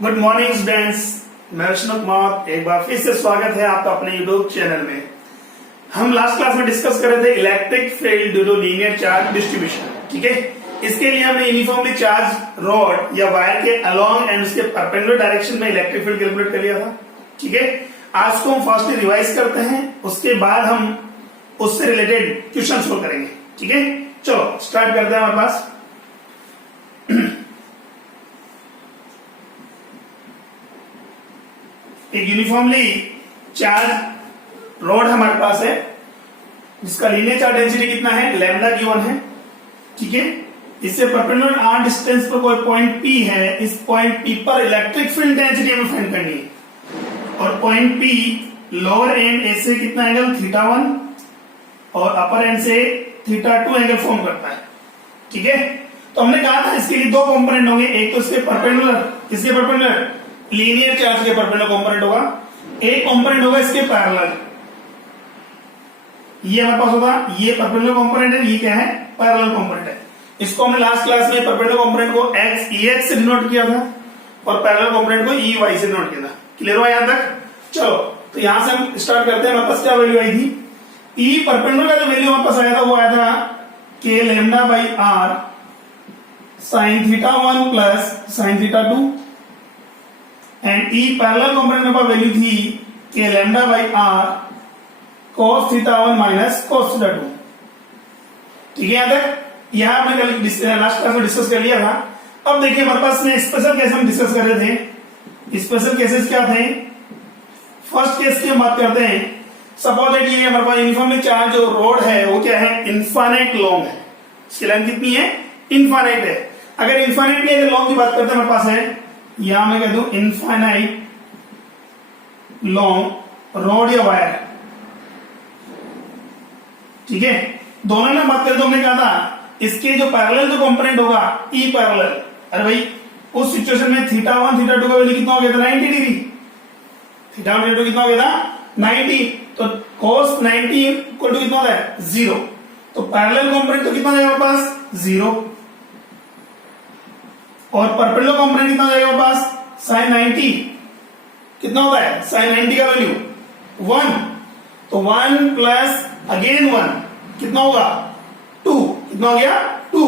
Good morning students, मैं विष्णु कुमार एक बार फिर से स्वागत है आपका अपने यूट्यूब चैनल में। हम लास्ट क्लास में डिस्कस कर रहे थे electric field due to linear charge distribution. ठीक है, इसके लिए हमने यूनिफॉर्मली चार्ज रॉड या वायर के अलोंग एंड उसके परपेंडिकुलर डायरेक्शन में इलेक्ट्रिक फील्ड कैलकुलेट कर लिया था। ठीक है, आज को हम फर्स्ट रिवाइज करते हैं, उसके बाद हम उससे रिलेटेड क्वेश्चन सोल्व करेंगे। ठीक है, चलो स्टार्ट करते हैं। हमारे पास एक यूनिफॉर्मली चार्ज रॉड हमारे पास है जिसका लीनियर चार्ज डेंसिटी कितना है, लैम्डा गिवन है। ठीक है, इससे परपेंडिकुलर आर डिस्टेंस पर कोई पॉइंट पी है, इस पॉइंट पी पर इलेक्ट्रिक फील्ड डेंसिटी हमें फाइंड करनी है। और पॉइंट पी लोअर एंड ए से कितना एंगल θ1 और अपर एंड से θ2 एंगल फॉर्म करता है। ठीक है, तो हमने कहा था इसके लिए दो कंपोनेंट होंगे, एक तो इसके परपेंडिकुलर, किसके परपेंडिकुलर, लीनियर चार्ज के परपेंडिकुलर कंपोनेंट होगा, एक कंपोनेंट होगा इसके पैरेलल। ये हमारे पास होगा, ये परपेंडिकुलर कंपोनेंट है, ये क्या है, पैरेलल कंपोनेंट है। इसको हमने लास्ट क्लास में परपेंडिकुलर कंपोनेंट को एक्स से डिनोट किया था और पैरेलल कंपोनेंट को वाई से डिनोट किया था। क्लियर हुआ यहां तक? चलो, तो यहां से हम स्टार्ट करते हैं। हमारे पास क्या वैल्यू आई थी, ई परपेंडिकुलर का जो वैल्यू हमारे पास आया था वो आया था के lambda by R sine θ1 plus sine θ2 and E parallel component का वैल्यू थी के lambda by R cos θ1 minus cos θ2। ठीक है, यहां तक यहां हमने कल लास्ट क्लास में डिस्कस कर लिया था। अब देखिए हमारे पास में स्पेशल केस हम डिस्कस कर रहे थे। स्पेशल केसेस क्या थे? फर्स्ट केस की हम बात करते हैं। सपोज दैट ये हमारे पास यूनिफॉर्मली चार्ज जो रोड है वो क्या है, इनफाइनाइट लॉन्ग है। इसकी लेंथ कितनी है, इनफाइनाइट है। अगर इनफाइनाइटली अगर लॉन्ग की बात करते हैं हमारे पास है, यहां मैं कह दूं इनफाइनाइट लॉन्ग रोड या वायर। ठीक है, दोनों में बात करें तो हमने कहा था इसके जो पैरेलल जो कंपोनेंट होगा ई पैरेलल, अरे भाई उस सिचुएशन में θ1 θ2 का वैल्यू कितना हो गया था, 90 डिग्री। θ1 θ2 कितना हो गया था, 90। तो cos 90 इक्वल टू कितना होता है, 0। तो पैरेलल कंपोनेंट तो कितना जाएगा हमारे पास, 0। और परपेंडिकुलर कंपोनेंट कितना जाएगा हमारे पास, sin 90 कितना होता है, sin 90 का वैल्यू 1। तो 1 प्लस अगेन 1 कितना होगा, 2। कितना हो गया, 2।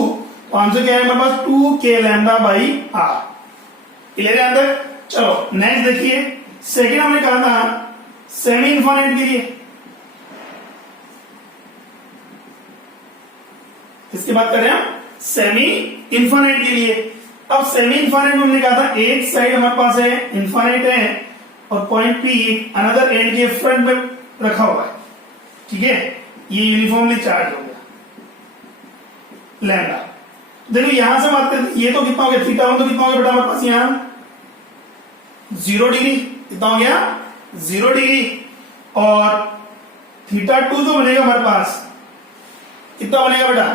तो आंसर क्या है हमारे पास, 2 K lambda by R. Clear है अंदर? चलो नेक्स्ट देखिए, सेकेंड हमने कहा था सेमी इनफाइनाइट के लिए। किसकी बात कर रहे हैं हम, सेमी इनफाइनाइट के लिए। अब सेमी इनफाइनाइट में हमने कहा था एक साइड हमारे पास है इनफाइनाइट है और पॉइंट पी अनदर एंड के फ्रंट में रखा हुआ है। ठीक है, ये यूनिफॉर्मली चार्ज हो गया लैम्डा। देखो यहां से बात करते, ये तो कितना हो गया, θ1 तो कितना हो गया बेटा हमारे पास, यहां 0 डिग्री। कितना हो गया, 0 डिग्री। और θ2 जो बनेगा हमारे पास कितना बनेगा बेटा,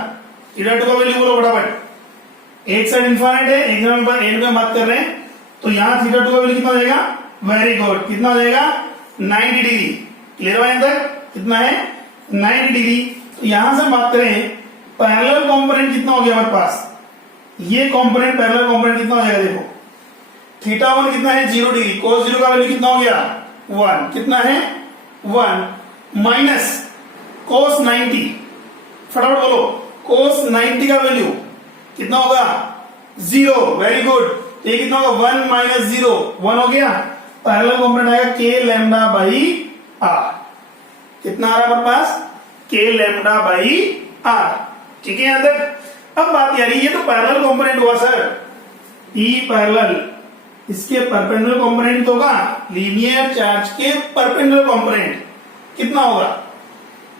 θ2 का वैल्यू बोलो फटाफट। एक साइड इनफाइनाइट है, एक साइड एंड में बात कर रहे हैं, तो यहां θ2 का वैल्यू कितना हो जाएगा, वेरी गुड, कितना हो जाएगा, 90 डिग्री। क्लियर हुआ अंदर? कितना है, 90 डिग्री। तो यहां से बात करें पैरेलल कंपोनेंट कितना हो गया हमारे पास, ये कंपोनेंट पैरेलल कंपोनेंट कितना हो जाएगा, देखो θ1 कितना है, 0 डिग्री। cos 0 का वैल्यू कितना हो गया, 1। कितना है, 1 माइनस cos 90, फटाफट बोलो, cos 90 का वैल्यू कितना होगा, 0। Very good. ये कितना होगा, 1 माइनस 0, 1 हो गया। पैरेलल कंपोनेंट आएगा के लैम्डा बाई आर। कितना आ रहा है हमारे पास, के लैम्डा बाई आर। ठीक है, यहां तक अब बात यार, ये तो पैरेलल कंपोनेंट हुआ सर, ई पैरेलल, इसके परपेंडिकुलर कंपोनेंट तो होगा लीनियर चार्ज के परपेंडिकुलर कंपोनेंट कितना होगा।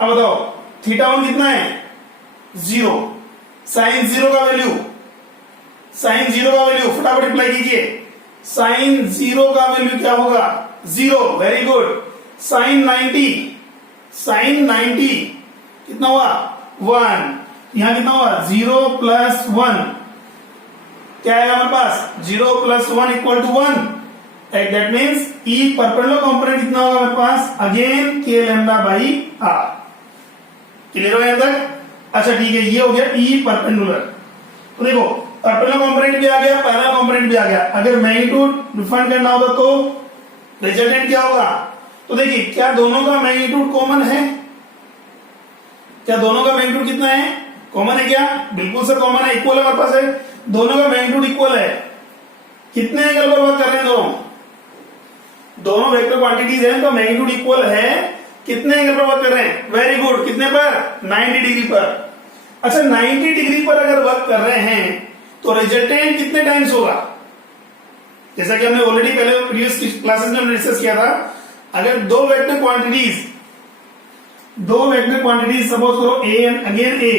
अब बताओ θ1 कितना है, 0। साइन 0 का वैल्यू, साइन 0 का वैल्यू फटाफट अप्लाई कीजिए। साइन 0 का वैल्यू क्या होगा, 0। Very good. साइन 90, साइन 90 कितना हुआ, 1। यहां कितना हुआ, 0 प्लस 1 क्या है हमारे पास, 0 plus 1 equal to 1। That means E perpendicular component कितना होगा हमारे पास, again K lambda by R. Clear हो गया तक? अच्छा ठीक है, ये हो गया ई परपेंडिकुलर। तो देखो ऑर्थोगोनल कंपोनेंट भी आ गया, पैरेलल कंपोनेंट भी आ गया। अगर मैग्नीट्यूड डिफाइन करना होगा तो रिजल्टेंट क्या होगा? तो देखिए, क्या दोनों का मैग्नीट्यूड कॉमन है? क्या दोनों का मैग्नीट्यूड कितना है? कॉमन है क्या? बिल्कुल सर कॉमन है, इक्वल है हमारे पास है, दोनों का मैग्नीट्यूड इक्वल है। कितने एंगल पर वर्क कर रहे हैं दोनों? दोनों वेक्टर क्वांटिटीज हैं तो मैग्नीट्यूड इक्वल है। कितने एंगल पर वर्क कर रहे हैं? वेरी गुड, कितने पर? 90 डिग्री पर। अच्छा, 90 डिग्री पर अगर वर्क कर रहे हैं तो रिजल्टेंट कितने टाइम्स होगा? जैसा कि हमने ऑलरेडी पहले प्रीवियस क्लासेस में डिस्कस किया था, अगर दो वेक्टर क्वांटिटीज सपोज करो ए एंड अगेन ए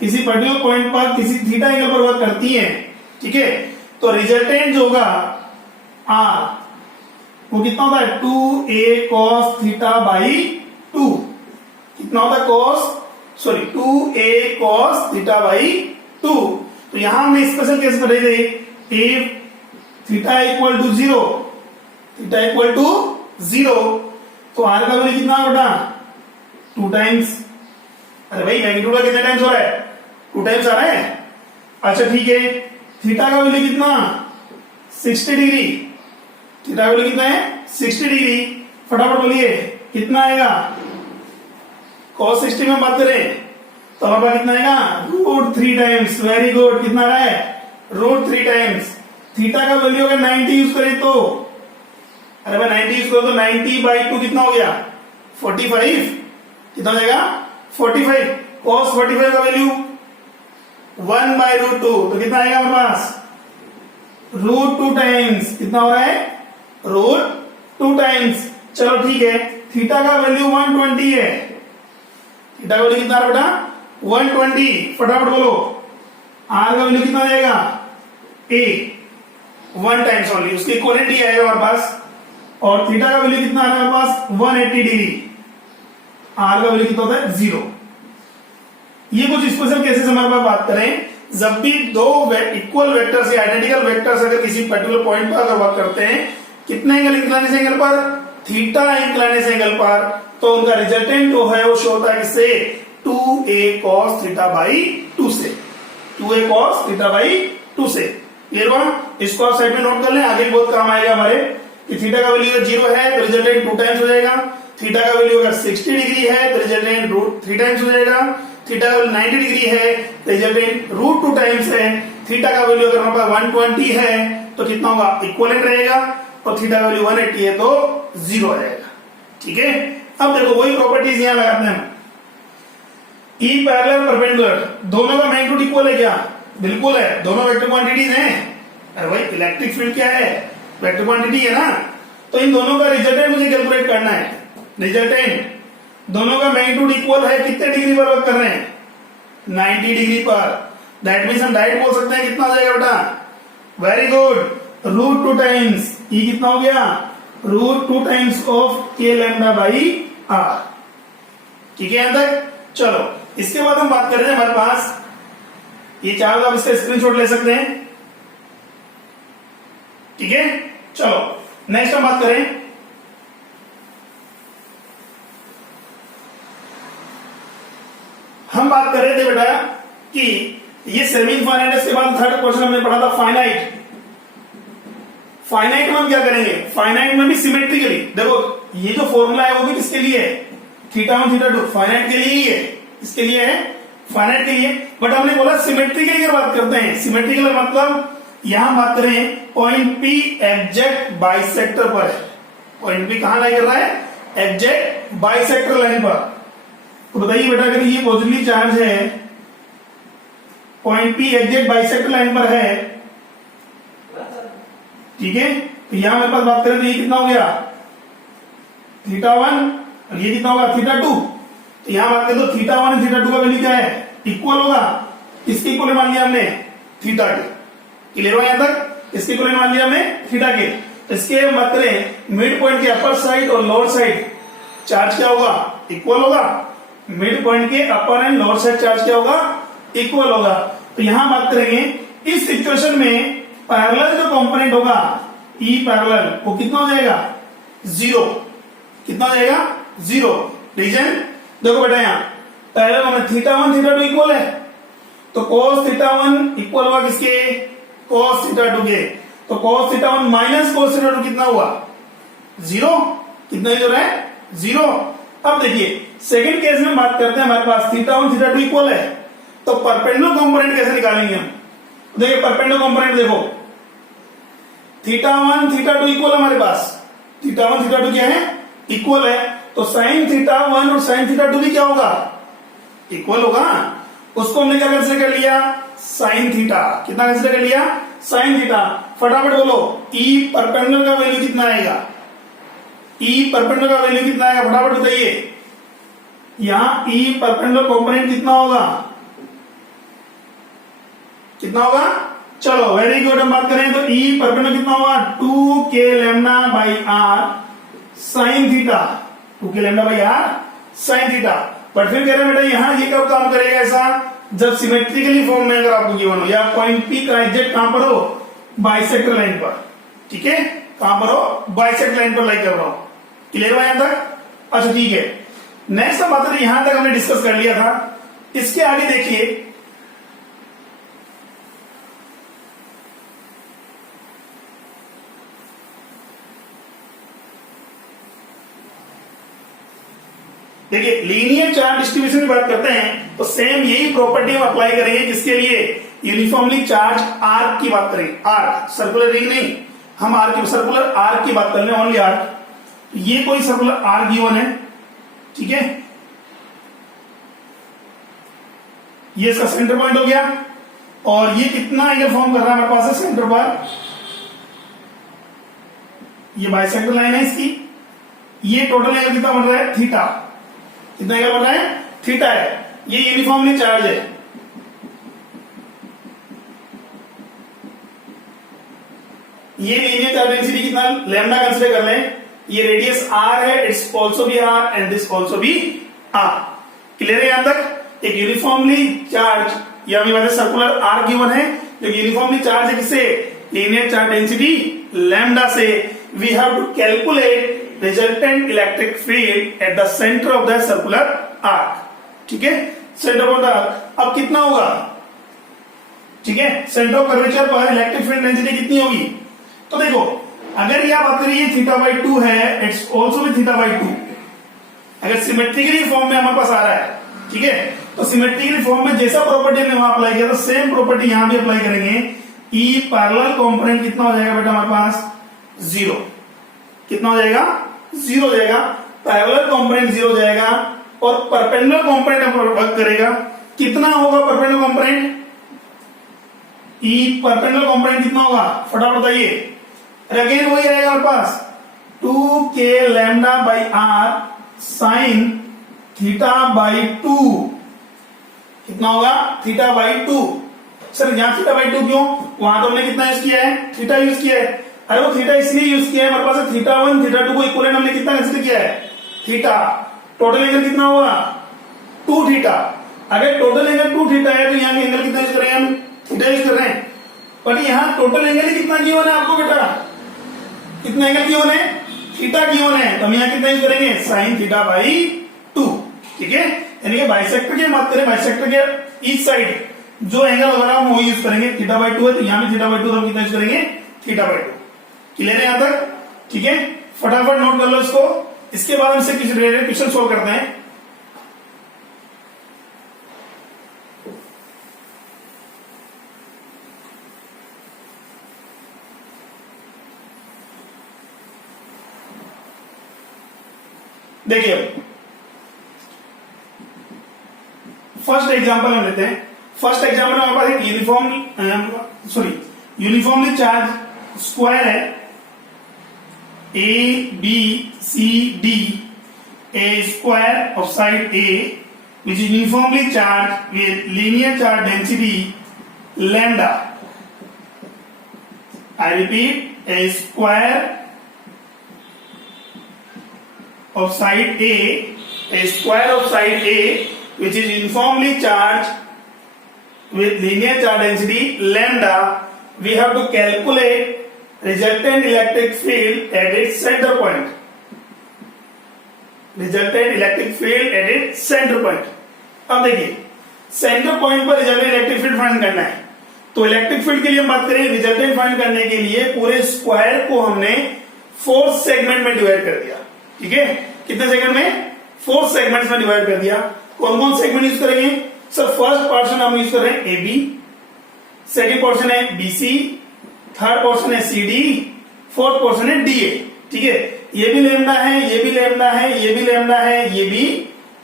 किसी पर्टिकुलर पॉइंट पर किसी थीटा एंगल पर वर्क करती हैं, ठीक है, तो रिजल्टेंट जो होगा आर वो कितना होता है? 2a cos theta by 2। कितना होता है? 2a cos theta by 2। तो यहां हमने स्पेशल केस कर रहे थे a theta equal to 0, theta equal to 0, तो आर का वैल्यू कितना बेटा? 2 टाइम्स। अरे भाई मैग्नीट्यूड का कितने टाइम्स हो रहा है? 2 टाइम्स आ रहा है। अच्छा ठीक है, थीटा का वैल्यू कितना? 60 डिग्री। थीटा का वैल्यू कितना है? 60 डिग्री। फटाफट बोलिए कितना आएगा? cos 60 में बात करें तो हमारे पास कितना आएगा? √3 टाइम्स। वेरी गुड, कितना रहा है? √3 टाइम्स। थीटा का वैल्यू अगर 90 यूज करें तो, अरे भाई 90 यूज करो तो 90/2 कितना हो गया? 45। कितना हो जाएगा? 45। cos 45 का वैल्यू 1/√2, तो कितना आएगा हमारे पास? √2 टाइम्स। कितना हो रहा है? √2 टाइम्स। चलो ठीक है, थीटा का वैल्यू 120 है। थीटा का वैल्यू कितना है बेटा? 120। फटाफट बोलो, आर का वैल्यू कितना जाएगा? ए 1 टाइम्स ओनली, उसके इक्विवेलेंट ही आएगा हमारे पास। और थीटा का वैल्यू कितना आ रहा है हमारे पास? 180 डिग्री। आर का वैल्यू कितना होता है? 0। ये कुछ स्पेशल केसेस हमारे पास बात करें, जब भी दो इक्वल वेक्टर्स या आइडेंटिकल वेक्टर्स अगर किसी पर्टिकुलर पॉइंट पर अगर वर्क करते हैं, कितने एंगल इंक्लाइनेस एंगल पर? थीटा इंक्लाइनेस एंगल पर, तो उनका रिजल्टेंट जो है वो शो होता है किससे? 2a cos थीटा बाई 2 से। 2a cos थीटा बाई 2 से। क्लियर हुआ? इसको आप साइड में नोट कर लें, आगे बहुत काम आएगा हमारे। कि थीटा का वैल्यू 0 है तो रिजल्टेंट 2 टाइम्स हो जाएगा। थीटा का वैल्यू अगर 60 डिग्री है तो रिजल्टेंट √3 टाइम्स हो जाएगा। थीटा का वैल्यू 90 डिग्री है, रिजल्टेंट √2 टाइम्स है। थीटा का वैल्यू अगर हमारे पास 120 है तो कितना होगा? इक्विवेलेंट रहेगा। और थीटा का वैल्यू 180 है तो 0 आ जाएगा। ठीक है, अब देखो वही प्रॉपर्टीज यहां लगाते हैं। ई पैरेलल परपेंडिकुलर, दोनों का मैग्नीट्यूड इक्वल है क्या? बिल्कुल है, दोनों वेक्टर क्वांटिटीज हैं। अरे भाई इलेक्ट्रिक फील्ड क्या है? वेक्टर क्वांटिटी है ना। तो इन दोनों का रिजल्टेंट मुझे कैलकुलेट करना है। रिजल्टेंट दोनों का मैग्नीट्यूड इक्वल है, कितने डिग्री पर वर्क कर रहे हैं? 90 डिग्री पर। दैट मीन्स हम डायरेक्ट बोल सकते हैं कितना आ जाएगा बेटा? Very good, √2 times. ई कितना हो गया? √2 times of k lambda by r। ठीक है यहां तक? चलो इसके बाद हम बात कर रहे हैं, हमारे पास ये चार्ट आप इसका स्क्रीनशॉट ले सकते हैं। ठीक है, चलो नेक्स्ट हम बात करें, हम बात कर रहे थे बेटा कि ये सेमी इनफाइनाइट के बाद थर्ड क्वेश्चन हमने पढ़ा था फाइनाइट। फाइनाइट में हम क्या करेंगे? फाइनाइट में भी सिमेट्रिकली, देखो ये जो फॉर्मूला है वो भी किसके लिए है? θ1 θ2 फाइनाइट के लिए ही है। इसके लिए है, फाइनाइट के लिए। बट हमने बोला सिमेट्रिकली की बात करते हैं। सिमेट्रिकल मतलब यहां बात करें पॉइंट पी एग्जैक्ट बाइसेक्टर पर है। पॉइंट पी कहां लाई कर रहा है? एग्जैक्ट बाइसेक्टर लाइन पर। तो बताइए बेटा, अगर ये पॉजिटिवली चार्ज है, point P exact bisector line पर है, ठीक है, तो यहां मेरे पास बात करें तो ये कितना हो गया? θ1, और ये कितना होगा? θ2। तो यहां बात करें तो θ1 और θ2 का वैल्यू क्या है? इक्वल होगा। किसके इक्वल मान लिया हमने? थीटा के। क्लियर हुआ यहां तक? इसके इक्वल मान लिया हमने थीटा के। तो इसके बात करें मिड पॉइंट के अपर साइड और लोअर साइड चार्ज क्या होगा? इक्वल होगा। मिड पॉइंट के अपर एंड लोअर साइड चार्ज क्या होगा? इक्वल होगा। तो यहां बात करेंगे इस सिचुएशन में पैरेलल जो कंपोनेंट होगा ई पैरेलल, वो कितना हो जाएगा? 0। कितना हो जाएगा? 0। रीजन देखो बेटा, यहां पैरेलल में θ1 θ2 इक्वल है, तो cos थीटा 1 इक्वल हुआ किसके, cos थीटा 2 के। तो cos theta 1 minus cos theta 2 कितना हुआ, 0। कितना हो रहा है, 0। अब देखिए सेकंड केस में बात करते हैं, हमारे पास थीटा 1 थीटा 2 इक्वल है, तो परपेंडिकुलर कंपोनेंट कैसे निकालेंगे हम। देखिए परपेंडिकुलर कंपोनेंट देखो, थीटा 1 थीटा 2 इक्वल हमारे पास, थीटा 1 थीटा 2 क्या है, इक्वल है। तो साइन थीटा 1 और साइन थीटा 2 भी क्या होगा, इक्वल होगा। उसको हमने क्या कंसीडर कर लिया, साइन थीटा। कितना कंसीडर कर लिया, साइन थीटा। फटाफट बोलो ई परपेंडिकुलर का वैल्यू कितना आएगा, ई परपेंडिकुलर का वैल्यू कितना आएगा, फटाफट बताइए। यहां ई परपेंडिकुलर कंपोनेंट कितना होगा, कितना होगा, चलो वेरी गुड। हम बात करें तो ई परपेंडिकुलर कितना होगा, 2k lambda by R sine theta, 2k lambda by R sine theta. But फिर कह रहे हैं बेटा यहां ये कब काम करेगा ऐसा, जब सिमेट्रिकली फॉर्म में अगर आपको गिवन हो, या पॉइंट पी का एग्जैक्ट कहां पर हो, बाइसेक्टर लाइन पर। ठीक है, कहां पर हो, बाइसेक्टर लाइन पर लाइक कर रहा हूं। क्लियर हुआ यहां तक, अच्छा ठीक है। नेक्स्ट बात है, यहां तक हमने डिस्कस कर लिया था। इसके आगे देखिए, देखिए लीनियर चार्ज डिस्ट्रीब्यूशन की बात करते हैं तो सेम यही प्रॉपर्टी हम अप्लाई करेंगे, किसके लिए, यूनिफॉर्मली चार्ज आर्क की बात करेंगे। आर्क, सर्कुलर रिंग नहीं, हम आर्क की, सर्कुलर आर्क की बात कर रहे हैं, ओनली आर्क। ये कोई सर्कुलर आर्क गिवन है, ठीक है, ये इसका सेंटर पॉइंट हो गया, और ये कितना एंगल फॉर्म कर रहा है हमारे पास है सेंटर पर, ये बाइसेक्टर लाइन है इसकी। ये टोटल एंगल कितना बन रहा है, थीटा। कितना एंगल बन रहा है, थीटा है। ये यूनिफॉर्मली चार्ज है, ये लीनियर चार्ज डेंसिटी कितना, लैम्डा कंसीडर कर लें। ये रेडियस आर है, इट्स ऑल्सो भी आर एंड दिस ऑल्सो भी आर। क्लियर है यहां तक। एक यूनिफॉर्मली चार्ज, या हमें बात है सर्कुलर आर गिवन है, जो यूनिफॉर्मली चार्ज है किससे, लीनियर चार्ज डेंसिटी लैम्डा से। We have to calculate resultant electric field at the center of the circular arc। ठीक है, सेंटर ऑफ द आर्क। अब कितना होगा, ठीक है, सेंटर ऑफ कर्वेचर पर इलेक्ट्रिक फील्ड डेंसिटी कितनी होगी। तो देखो अगर यह बात करिए थीटा बाई 2 है, इट्स ऑल्सो भी थीटा बाई 2। अगर सिमेट्रिकली फॉर्म में हमारे पास आ रहा है, ठीक है, तो सिमेट्रिकली फॉर्म में जैसा प्रॉपर्टी हमने वहां अप्लाई किया, तो सेम प्रॉपर्टी यहां भी अप्लाई करेंगे। ई पैरेलल कंपोनेंट कितना हो जाएगा बेटा हमारे पास, 0। कितना हो जाएगा, 0 हो जाएगा। पैरेलल कंपोनेंट 0 हो जाएगा, और परपेंडिकुलर कंपोनेंट हम वर्क करेगा। कितना होगा perpendicular component, E perpendicular component कितना होगा, फटाफट बताइए। अगेन वही आएगा हमारे पास, 2k lambda by R sine theta by 2। कितना होगा, थीटा बाई 2। सर यहां थीटा बाई 2 क्यों, वहां तो हमने कितना यूज किया है, थीटा यूज किया है। अरे वो थीटा इसलिए यूज किया है, हमारे पास थीटा 1 थीटा 2 को इक्वलेंट हमने कितना कंसीडर किया है, थीटा। टोटल एंगल कितना हुआ, 2 थीटा। अगर टोटल एंगल 2 थीटा है तो यहाँ के एंगल कितना यूज कर रहे हैं हम, थीटा यूज कर रहे हैं। पर यहाँ टोटल एंगल ही कितना गिवन है आपको बेटा, कितना एंगल गिवन है, थीटा गिवन है। तो हम यहाँ कितना यूज करेंगे, साइन थीटा बाई 2। ठीक है, यानी कि बाइसेक्टर की बात करें, बाइसेक्टर के ईच साइड जो एंगल होगा हम वही यूज करेंगे। थीटा बाई 2 है तो यहाँ भी थीटा बाई 2, तो हम कितना यूज करेंगे, थीटा बाई 2। क्लियर है यहां तक, ठीक है, फटाफट नोट कर लो इसको। इसके बाद हम इससे कुछ रिलेटेड क्वेश्चन सोल्व करते हैं। देखिए फर्स्ट एग्जांपल हम लेते हैं। फर्स्ट एग्जांपल में हमारे पास एक यूनिफॉर्मली चार्ज स्क्वायर है, A B C D, a square of side A which is uniformly charge with linear charge density lambda. I repeat, a square of side A square of side A which is uniformly charged with linear charge density lambda, we have to calculate resultant electric field at its center point. Resultant electric field at its center point. अब देखिए centre point पर resultant electric field find करना है। तो electric field के लिए हम बात करें, रिजल्टेंट फाइंड करने के लिए पूरे स्क्वायर को हमने 4 सेगमेंट में डिवाइड कर दिया। ठीक है, कितने सेगमेंट में? 4 सेगमेंट्स में डिवाइड कर दिया। कौन कौन सेगमेंट यूज करेंगे सर? फर्स्ट पोर्शन हम यूज कर रहे हैं AB, सेकेंड पोर्शन है BC, थर्ड पोर्शन है CD, फोर्थ पोर्शन है DA। ठीक है, ये भी लैम्डा है, ये भी लैम्डा है, ये भी लैम्डा है, ये भी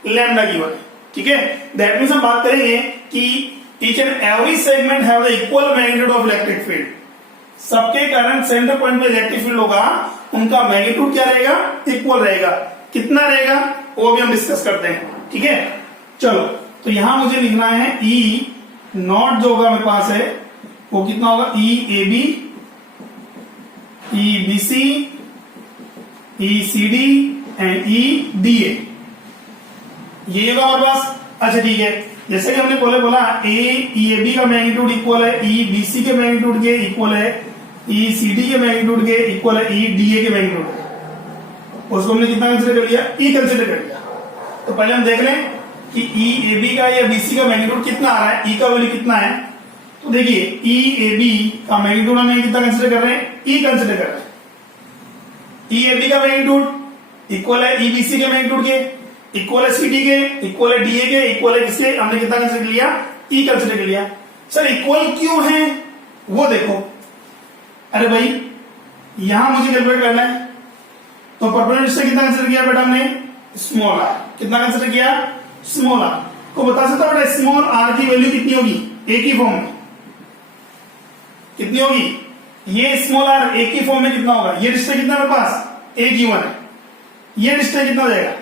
लैम्डा गिवन है। ठीक है, दैट मींस हम बात करेंगे कि each and every segment have the equal magnitude of electric field. सबके कारण सेंटर पॉइंट पे इलेक्ट्रिक फील्ड होगा, उनका मैग्नीट्यूड क्या रहेगा? इक्वल रहेगा। कितना रहेगा वो भी हम डिस्कस करते हैं। ठीक है, चलो तो यहां मुझे लिखना है E नॉट जो होगा मेरे पास है वो कितना होगा? EAB, EBC, ECD and EDA, ये होगा हमारे पास। अच्छा ठीक है, जैसे कि हमने बोला EAB का मैग्नीट्यूड इक्वल है EBC के मैग्नीट्यूड के इक्वल है, ECD के मैग्नीट्यूड के इक्वल है EDA के मैग्नीट्यूड के। उसको हमने कितना कंसिडर कर लिया? E कंसिडर कर लिया। तो पहले हम देख लें कि EAB का या BC का मैग्नीट्यूड कितना आ रहा है, E का वैल्यू कितना है। तो देखिए EAB का मैग्नीट्यूड हम कितना कंसिडर कर रहे हैं? E कंसिडर कर रहे हैं। EAB का मैग्नीट्यूड इक्वल है EBC के मैग्नीट्यूड के, इक्वल है CD के, इक्वल है DA के, इक्वल है किसके? हमने कितना कंसिडर कर लिया? E कंसिडर कर लिया। सर इक्वल क्यों है वो देखो। अरे भाई यहां मुझे कैलकुलेट करना है, तो परपेंडिकुलर से कितना कंसिडर किया बेटा हमने? Small r। कितना कंसिडर किया? Small r। को बता सकता बेटा स्मॉल r की वैल्यू कितनी होगी एक ही फॉर्म में? कितनी होगी? ये स्मॉल r एक ही फॉर्म में कितना होगा? ये डिस्टेंस कितना मेरे पास? a गिवन है। ये डिस्टेंस कितना जाएगा?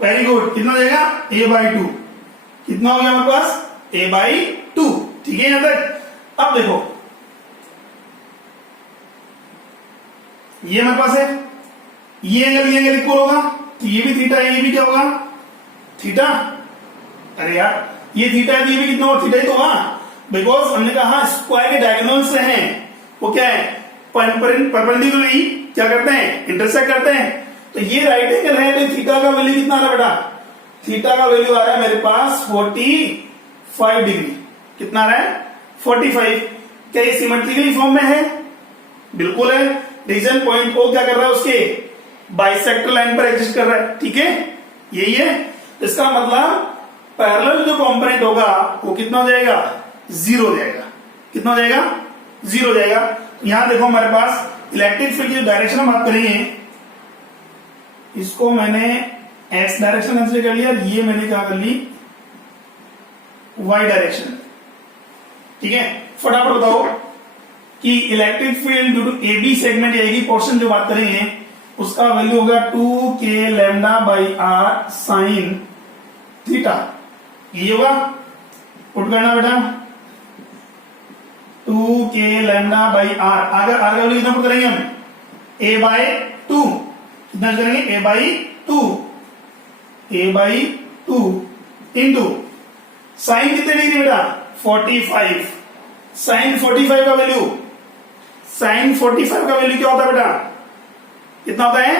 वेरी गुड, कितना जाएगा? a/2। कितना हो गया हमारे पास? a/2। ठीक है यहां तक। अब देखो ये हमारे पास है, ये एंगल इक्वल होगा, तो ये भी थीटा है, ये भी क्या होगा? थीटा। अरे यार ये थीटा है तो ये भी कितना होगा? थीटा ही तो होगा, बिकॉज हमने कहा स्क्वायर के डायगोनल से हैं वो क्या है? परपेंडिकुलरली क्या करते हैं? इंटरसेक्ट करते हैं। तो ये राइट एंगल है, तो थीटा का वैल्यू कितना आ रहा है बेटा? थीटा का वैल्यू आ रहा है मेरे पास 45 डिग्री। कितना आ रहा है? 45। क्या ये सिमेट्रिकली फॉर्म में है? बिल्कुल है। रीजन पॉइंट O क्या कर रहा है? उसके बाइसेक्टर लाइन पर एग्जिस्ट कर रहा है। ठीक है, यही है। इसका मतलब पैरेलल जो कंपोनेंट होगा वो कितना हो जाएगा? 0 हो जाएगा। कितना हो जाएगा? 0 हो जाएगा। यहां देखो हमारे पास इलेक्ट्रिक फील्ड की जो डायरेक्शन हम बात करेंगे, इसको मैंने x डायरेक्शन कंसिडर कर लिया, ये मैंने क्या कर ली? y direction. ठीक है, फटाफट बताओ कि electric field due to AB segment या एक ही पोर्शन जो बात करेंगे उसका वैल्यू होगा 2k λ/r sin थीटा। ये होगा, पुट करना बेटा 2k λ/r। अगर r का वैल्यू कितना पुट करेंगे हम? a/2। कितना करेंगे? a/2 इंटू साइन कितने डिग्री बेटा? 45। साइन 45 का वैल्यू, साइन 45 का वैल्यू क्या होता है बेटा? कितना होता है?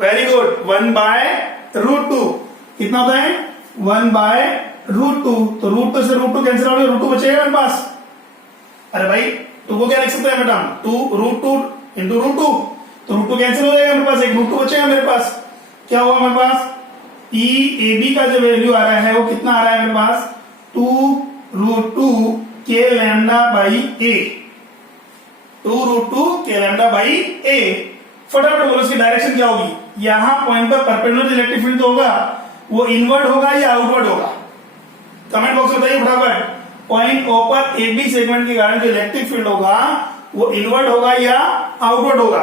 Very good, 1/√2। कितना होता है? 1/√2। तो √2 से √2 कैंसिल हो गया, √2 बचेगा मेरे पास। अरे भाई तो वो क्या लिख सकते हैं बेटा? 2√2 इंटू √2, तो √2 कैंसिल हो जाएगा मेरे पास, एक √2 बचेगा मेरे पास। क्या होगा मेरे पास? EAB का जो वैल्यू आ रहा है वो कितना आ रहा है मेरे पास? 2√2k λ/a। 2√2k λ/a। फटाफट बोलो इसकी डायरेक्शन क्या होगी? यहां पॉइंट पर परपेंडिकुलर इलेक्ट्रिक फील्ड तो होगा, वो इनवर्ड होगा या आउटवर्ड होगा? कमेंट बॉक्स में बताइए फटाफट। पॉइंट O पर AB सेगमेंट के कारण जो इलेक्ट्रिक फील्ड होगा वो इनवर्ड होगा या आउटवर्ड होगा?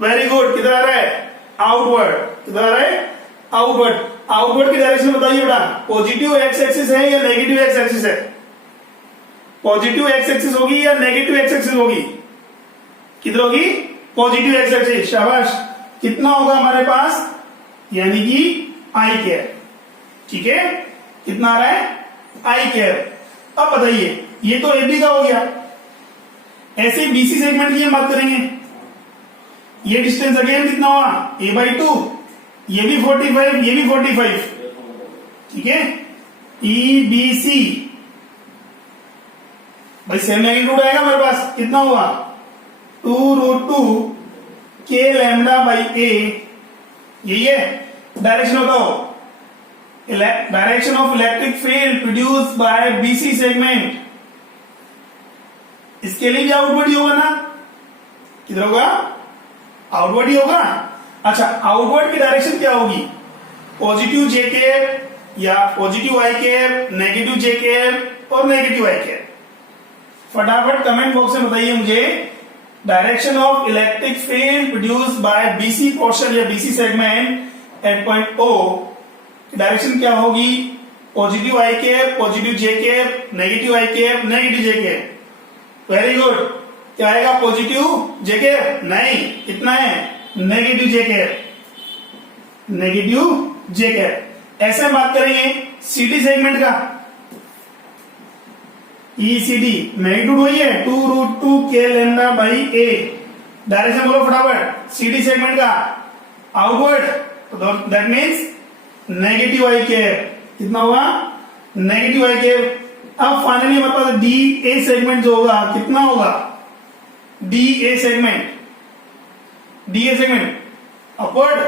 वेरी गुड, किधर आ रहा है? आउटवर्ड। किधर आ रहा है? आउटवर्ड। आउटवर्ड की डायरेक्शन बताइए बेटा, पॉजिटिव एक्स एक्सिस है या नेगेटिव एक्स एक्सिस है? पॉजिटिव एक्स एक्सिस होगी या नेगेटिव एक्स एक्सिस होगी? किधर होगी? Positive X axis. शाबाश। कितना होगा हमारे पास? यानी कि आई केयर। ठीक है, कितना आ रहा है? आई केयर। अब बताइए, ये तो AB का हो गया, ऐसे BC सेगमेंट की हम बात करेंगे। ये डिस्टेंस अगेन कितना हुआ? a/2। ये भी 45, ये भी 45। ठीक है, EBC भाई सेम मैग्नीट्यूड आएगा हमारे पास, कितना होगा 2√2 k लैम्डा बाई a, यही है डायरेक्शन बताओ, direction of electric field produce by BC segment. इसके लिए भी आउटवर्ड ही होगा ना, किधर होगा, आउटवर्ड ही होगा। अच्छा, आउटवर्ड की डायरेक्शन क्या होगी, पॉजिटिव जे के या पॉजिटिव आई के, नेगेटिव जे के और नेगेटिव आई के। फटाफट कमेंट बॉक्स में बताइए मुझे, direction of electric field produce by BC portion या BC segment at point O, direction क्या होगी, पॉजिटिव आई के, पॉजिटिव जे के, नेगेटिव आई के, नेगेटिव जे के। वेरी गुड, क्या आएगा, पॉजिटिव जे के, नहीं, कितना है, नेगेटिव जे के, नेगेटिव जे के। ऐसे बात करेंगे सीडी सेगमेंट का, ईसीडी मैग्नीट्यूड वही है 2√2 k lambda by a, direction बोलो फटाफट, सीडी सेगमेंट का आउटवर्ड, तो दैट मीन्स नेगेटिव आई के, कितना होगा, नेगेटिव आई के। अब फाइनली हमारे पास डी ए सेगमेंट जो होगा कितना होगा, D A segment, D A segment upward,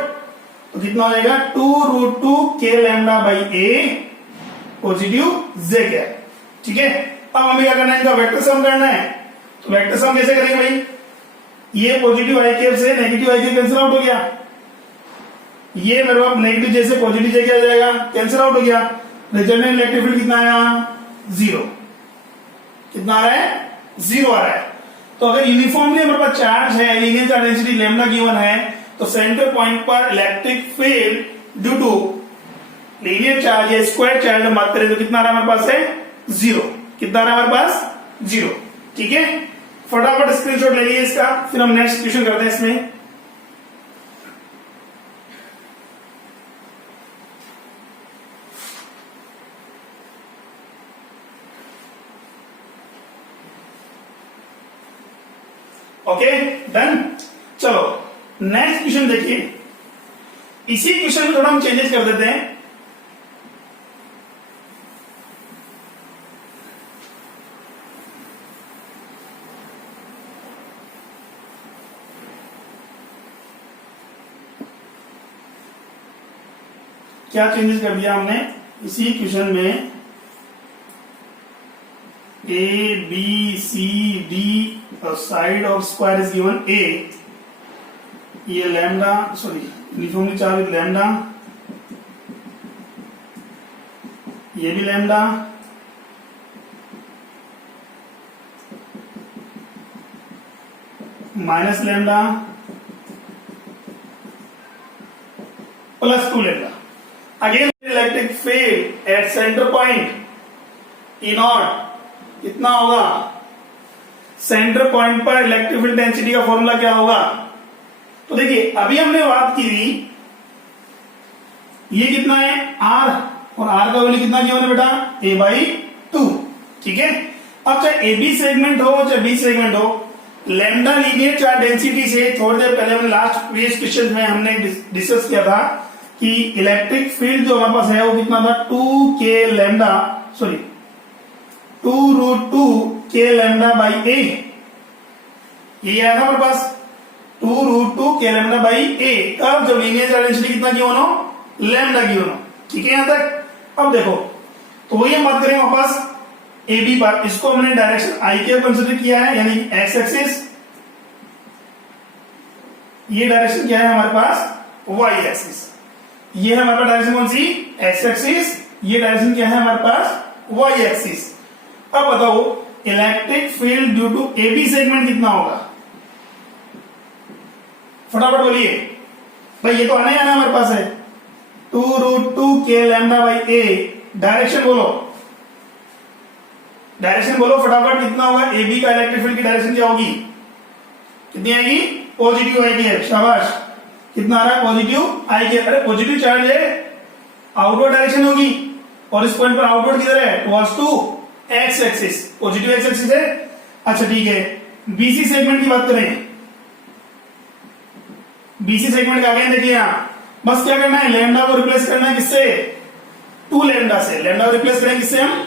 तो कितना हो जाएगा 2√2 k lambda by a positive J के। ठीक है, अब हमें क्या करना है, इनका वेक्टर सम करना है। तो वेक्टर सम कैसे करेंगे भाई, ये पॉजिटिव आई के से नेगेटिव आई के कैंसिल आउट हो गया, ये मेरे पास नेगेटिव जे से पॉजिटिव जे क्या हो जाएगा, कैंसिल आउट हो गया। रिजल्टेंट इलेक्ट्रिक फील्ड कितना आया, 0, कितना आ रहा है, 0 आ रहा है। तो अगर यूनिफॉर्मली हमारे पास चार्ज है, linear charge density lambda given है, तो सेंटर पॉइंट पर electric field due to linear charge या स्क्वायर चार्ज हम बात करें तो कितना आ रहा है हमारे पास है 0, कितना आ रहा है हमारे पास 0। ठीक है, फटाफट स्क्रीनशॉट ले लीजिए इसका, फिर हम नेक्स्ट क्वेश्चन करते हैं इसमें। ओके डन, चलो नेक्स्ट क्वेश्चन देखिए। इसी क्वेश्चन में थोड़ा हम चेंजेस कर देते हैं। क्या चेंजेस कर दिया हमने इसी क्वेश्चन में, A B C D side of square is given A, ये lambda, sorry uniformly charge with lambda, ये भी lambda, minus lambda plus 2 lambda. Again electric field at centre point E naught कितना होगा, सेंटर पॉइंट पर electric field density का formula क्या होगा। तो देखिए अभी हमने बात की थी, ये कितना है R, और R का वैल्यू कितना किया हमने बेटा, a/2। ठीक है, अब चाहे ए बी सेगमेंट हो चाहे बी सेगमेंट हो, लैम्डा लीनियर चार्ज डेंसिटी से थोड़ी देर पहले हमने लास्ट प्रीवियस क्वेश्चन में हमने डिस्कस किया था कि इलेक्ट्रिक फील्ड जो हमारे पास है वो कितना था 2k lambda, sorry 2√2 k lambda by a, यही आया था हमारे पास 2√2 k लैम्डा बाई a। अब जब लीनियर चार्ज डेंसिटी कितना गिवन हो, लैम्डा गिवन हो। ठीक है यहां तक। अब देखो तो वही हम बात करेंगे हमारे पास ए बी पर, इसको हमने डायरेक्शन आई के कंसिडर किया है, यानी एक्स एक्सिस, ये डायरेक्शन क्या है हमारे पास वाई एक्सिस, ये है हमारे पास डायरेक्शन कौन सी, एक्स एक्सिस, ये डायरेक्शन क्या है हमारे पास वाई एक्सिस। अब बताओ electric field due to A B segment कितना होगा, फटाफट बोलिए भाई, ये तो आना ही आना हमारे पास है 2√2 k lambda by a। Direction बोलो, डायरेक्शन बोलो फटाफट, कितना होगा ए बी का इलेक्ट्रिक फील्ड की डायरेक्शन क्या होगी, कितनी आएगी, पॉजिटिव आएगी है, शाबाश। कितना आ रहा है, पॉजिटिव आई के, अरे पॉजिटिव चार्ज है, आउटवर्ड डायरेक्शन होगी, और इस पॉइंट पर आउटवर्ड किधर है, towards to X axis, positive X axis है। अच्छा ठीक है, बीसी सेगमेंट की बात करें, बीसी सेगमेंट का देखिए यहां बस क्या करना है, लैम्डा को रिप्लेस करना है किससे, 2 लैम्डा से, लैम्डा को रिप्लेस करेंगे किससे, हम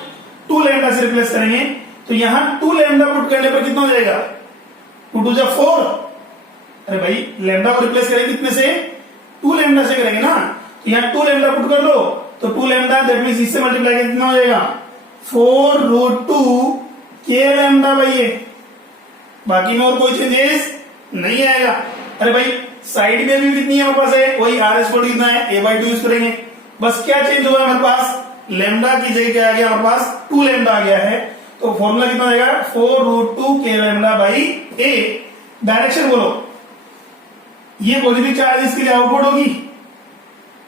2 लैम्डा से रिप्लेस करेंगे। तो यहां 2 लैम्डा पुट करने पर कितना हो जाएगा? 2 2 जा 4। अरे भाई लैम्डा को रिप्लेस करेंगे कितने से? 2 लैम्डा से करेंगे ना। तो यहां 2 लैम्डा पुट कर दो, तो 2 लैम्डा दैट मींस इससे मल्टीप्लाई करके कितना हो जाएगा? 4 रूट 2 के लैम्डा बाई ए। बाकी में और कोई चेंजेस नहीं आएगा। अरे भाई साइड में भी कितनी है हमारे पास है? वही आर एस कोड कितना है? a/2 यूज करेंगे। बस क्या चेंज हुआ हमारे पास? लैम्डा की जगह क्या आ गया हमारे पास? 2 लैम्डा आ गया है। तो फॉर्मूला कितना आएगा? 4 root 2 K lambda by A. Direction बोलो, ये पॉजिटिव चार्ज इसके लिए आउटवर्ड होगी,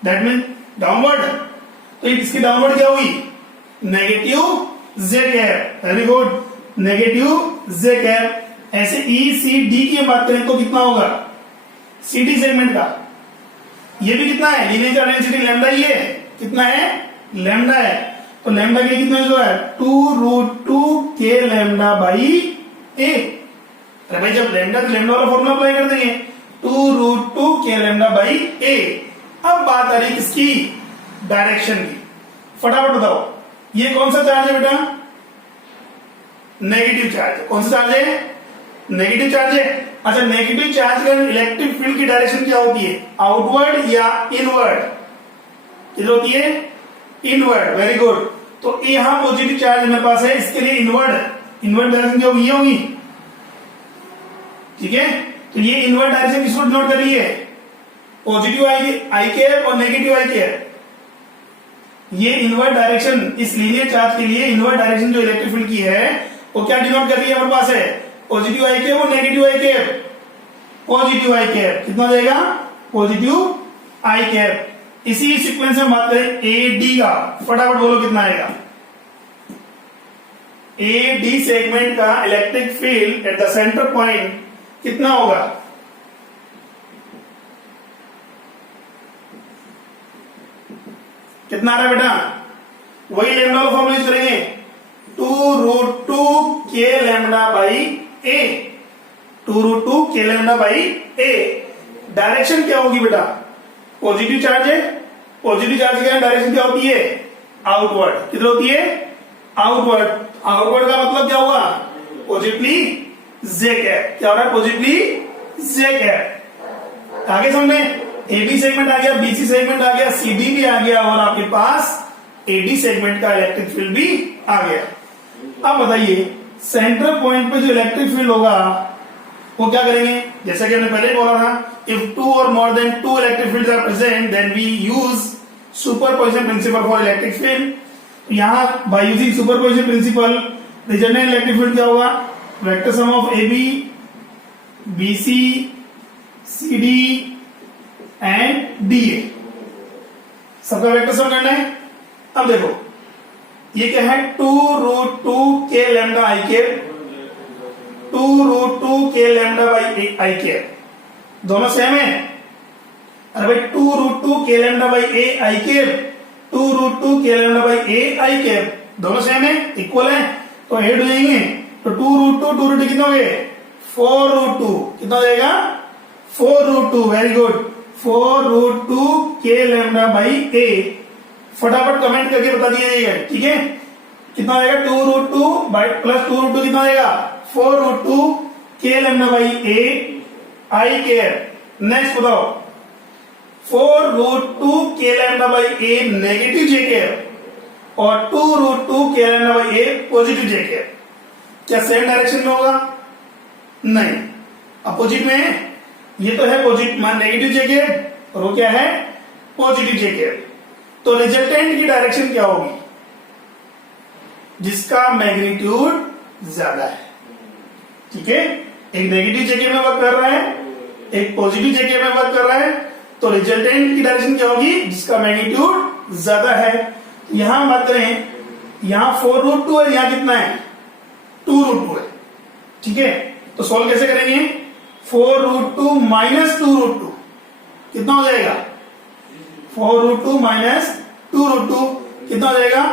दैट मीन डाउनवर्ड। तो इसकी डाउनवर्ड क्या होगी? Negative Z cap. Very good, negative Z cap. ऐसे ई सी डी की बात करें तो कितना होगा? सी डी सेगमेंट का ये भी कितना है? लीनियर चार्ज डेंसिटी लैम्डा ही है। कितना है? लैम्डा है। तो लैम्डा के कितना जो है? 2 रूट 2 के लैम्डा बाई ए। अरे भाई जब लैम्डा तो लैम्डा वाला फॉर्मूला अप्लाई कर देंगे, 2 रूट 2 के लैम्डा बाई ए। अब बात आ रही किसकी? डायरेक्शन की। फटाफट बताओ, ये कौन सा चार्ज है बेटा? Negative charge. कौन सा चार्ज है? नेगेटिव चार्ज है। अच्छा, नेगेटिव चार्ज का इलेक्ट्रिक फील्ड की डायरेक्शन क्या होती है? आउटवर्ड या इनवर्ड? किधर होती है? इनवर्ड। Very good. तो यहां पॉजिटिव चार्ज मेरे पास है, इसके लिए इनवर्ड डायरेक्शन क्या होगी? ये होगी। ठीक है, तो ये इनवर्ड डायरेक्शन किसको डिनोट कर रही है? पॉजिटिव आई कैप और नेगेटिव आई कैप। ये इनवर्ड डायरेक्शन इस लीनियर चार्ज के लिए इनवर्ड डायरेक्शन जो इलेक्ट्रिक फील्ड की है वो क्या डिनोट कर रही है हमारे पास है? पॉजिटिव आई कैप और नेगेटिव आई कैप। पॉजिटिव आई कैप कितना हो जाएगा? पॉजिटिव आई कैप। इसी सीक्वेंस में बात करें ए डी का, फटाफट बोलो कितना आएगा? ए डी सेगमेंट का electric field at the centre point कितना होगा? कितना आ रहा है बेटा? वही लैम्डा का फॉर्मूला यूज करेंगे, 2 root 2 K lambda by A. 2 root 2 K lambda by A. Direction क्या होगी बेटा? पॉजिटिव चार्ज है। पॉजिटिव चार्ज का डायरेक्शन क्या होती है? आउटवर्ड। किधर होती है? आउटवर्ड। आउटवर्ड का मतलब क्या हुआ? पॉजिटिवली जे कैप। क्या हो रहा है? पॉजिटिवली जे कैप। आगे समझे? एबी सेगमेंट आ गया, बीसी सेगमेंट आ गया, सीडी भी आ गया और आपके पास एडी सेगमेंट का इलेक्ट्रिक फील्ड भी आ गया। अब बताइए सेंट्रल पॉइंट पे जो इलेक्ट्रिक फील्ड होगा वो क्या करेंगे? जैसा कि हमने पहले बोला था, इफ 2 और more than 2 electric fields are present then we use superposition principle for electric field. यहां by using superposition principle resultant electric field क्या होगा? Vector sum of AB, BC, CD and DA, सबका वेक्टर सम करना है। अब देखो ये क्या है? 2 root 2 K lambda I cap, 2 root 2 K lambda by I cap, दोनों सेम है। अरे भाई 2 root 2 K lambda by A I cap, 2 root 2 K lambda by A I cap, दोनों सेम है, इक्वल है, तो ऐड हो जाएंगे। तो 2 रूट 2 कितना हो गए? 4 रूट 2। कितना हो जाएगा? 4 root 2। Very good, 4 root 2 K lambda by ए। फटाफट कमेंट करके बता दिया जाएगा। ठीक है, कितना हो जाएगा? 2 रूट 2 बाई प्लस 2 रूट 2 कितना हो जाएगा? 4 root 2 K lambda by A I cap. Next बताओ, 4 root 2 K lambda by A negative J cap और 2 root 2 K lambda by A positive J cap. क्या सेम डायरेक्शन में होगा? नहीं, अपोजिट में है। ये तो है पॉजिटिव नेगेटिव जे कैप और वो क्या है? पॉजिटिव जे कैप। तो रिजल्टेंट की डायरेक्शन क्या होगी? जिसका मैग्नीट्यूड ज्यादा है। ठीक है, एक नेगेटिव जे कैप में वर्क कर रहा है, एक पॉजिटिव जे कैप में वर्क कर रहा है, तो रिजल्टेंट की डायरेक्शन क्या होगी? जिसका मैग्नीट्यूड ज्यादा है। यहां बात करें, यहां 4 रूट 2 है, यहां कितना है? 2 रूट 2 है। ठीक है, तो सॉल्व कैसे करेंगे? 4 रूट 2 माइनस 2 रूट 2 कितना हो जाएगा? 4 रूट 2 माइनस 2 रूट 2 कितना हो जाएगा?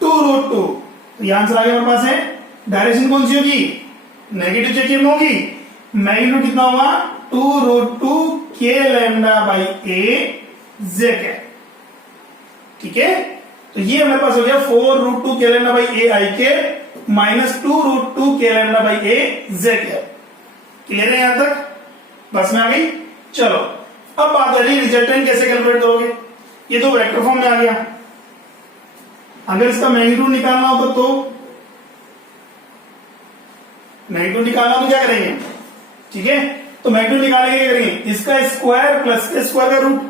2 रूट 2। तो ये आंसर आ गया हमारे पास है। डायरेक्शन कौन सी होगी? नेगेटिव जे कैप में होगी। मैग्नीट्यूड कितना होगा? 2 root 2 K lambda by A J cap. ठीक है, तो ये हमारे पास हो गया 4 root 2 K lambda by A I cap -2√2 k lambda by A Z cap. Clear है यहां तक? बस में आ गई। चलो अब बात आ रही रिजल्टेंट कैसे कैलकुलेट करोगे। ये तो वेक्टर फॉर्म में आ गया। अगर इसका मैग्नीट्यूड निकालना हो तो मैग्नीट्यूड निकालना हो तो क्या करेंगे, ठीक है, तो मैग्नीट्यूड निकालेंगे, क्या करेंगे, इसका स्क्वायर प्लस के स्क्वायर का रूट।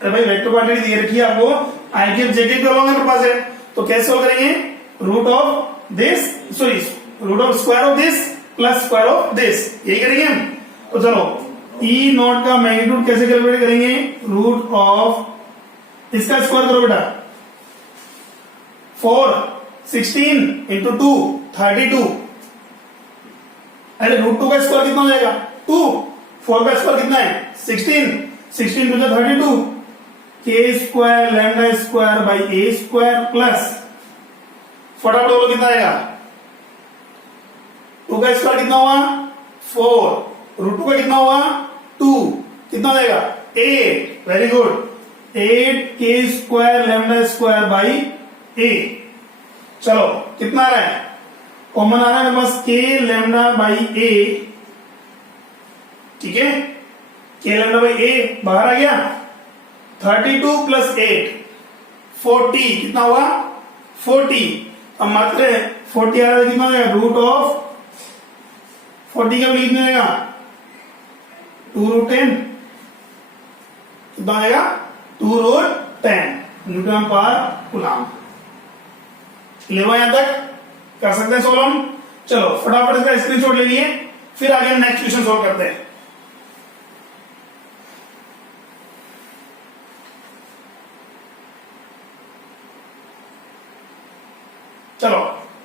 अरे भाई वेक्टर क्वांटिटी दी रखी है आपको, आई के जे के लॉन्ग मेरे पास है, तो कैसे सॉल्व करेंगे, root of this sorry root of square of this plus square of this, यही करेंगे हम। तो चलो ई नॉट का मैग्नीट्यूड कैसे कैलकुलेट करेंगे, रूट ऑफ इसका स्क्वायर करो बेटा, 4 16 इंटू 2 32। अरे रूट 2 का स्क्वायर कितना हो जाएगा 2, 4 का स्क्वायर कितना है 16, 16 टू 32, के square lambda square by A square plus फटाफट बोलो कितना आएगा, 2 का स्क्वायर कितना हुआ 4, रूट 2 का कितना हुआ 2, कितना हो जाएगा 8। वेरी गुड, 8 के स्क्वायर लैम्डा स्क्वायर बाई ए। चलो कितना आ रहा है, कॉमन आ रहा है मेरे पास के लैम्डा बाई ए, ठीक है, के लैम्डा बाई ए बाहर आ गया, 32 प्लस 8 40, कितना हुआ 40। अब मात्र 40 आ रहा है, कितना हो जाएगा रूट ऑफ 40 का वैल्यू कितना आएगा 2√10, कितना आएगा 2√10 न्यूटन पर कूलम। लेवा यहां तक कर सकते हैं सोल्व हम। चलो फटाफट इसका स्क्रीनशॉट ले लिए, फिर आगे नेक्स्ट क्वेश्चन सोल्व करते हैं। चलो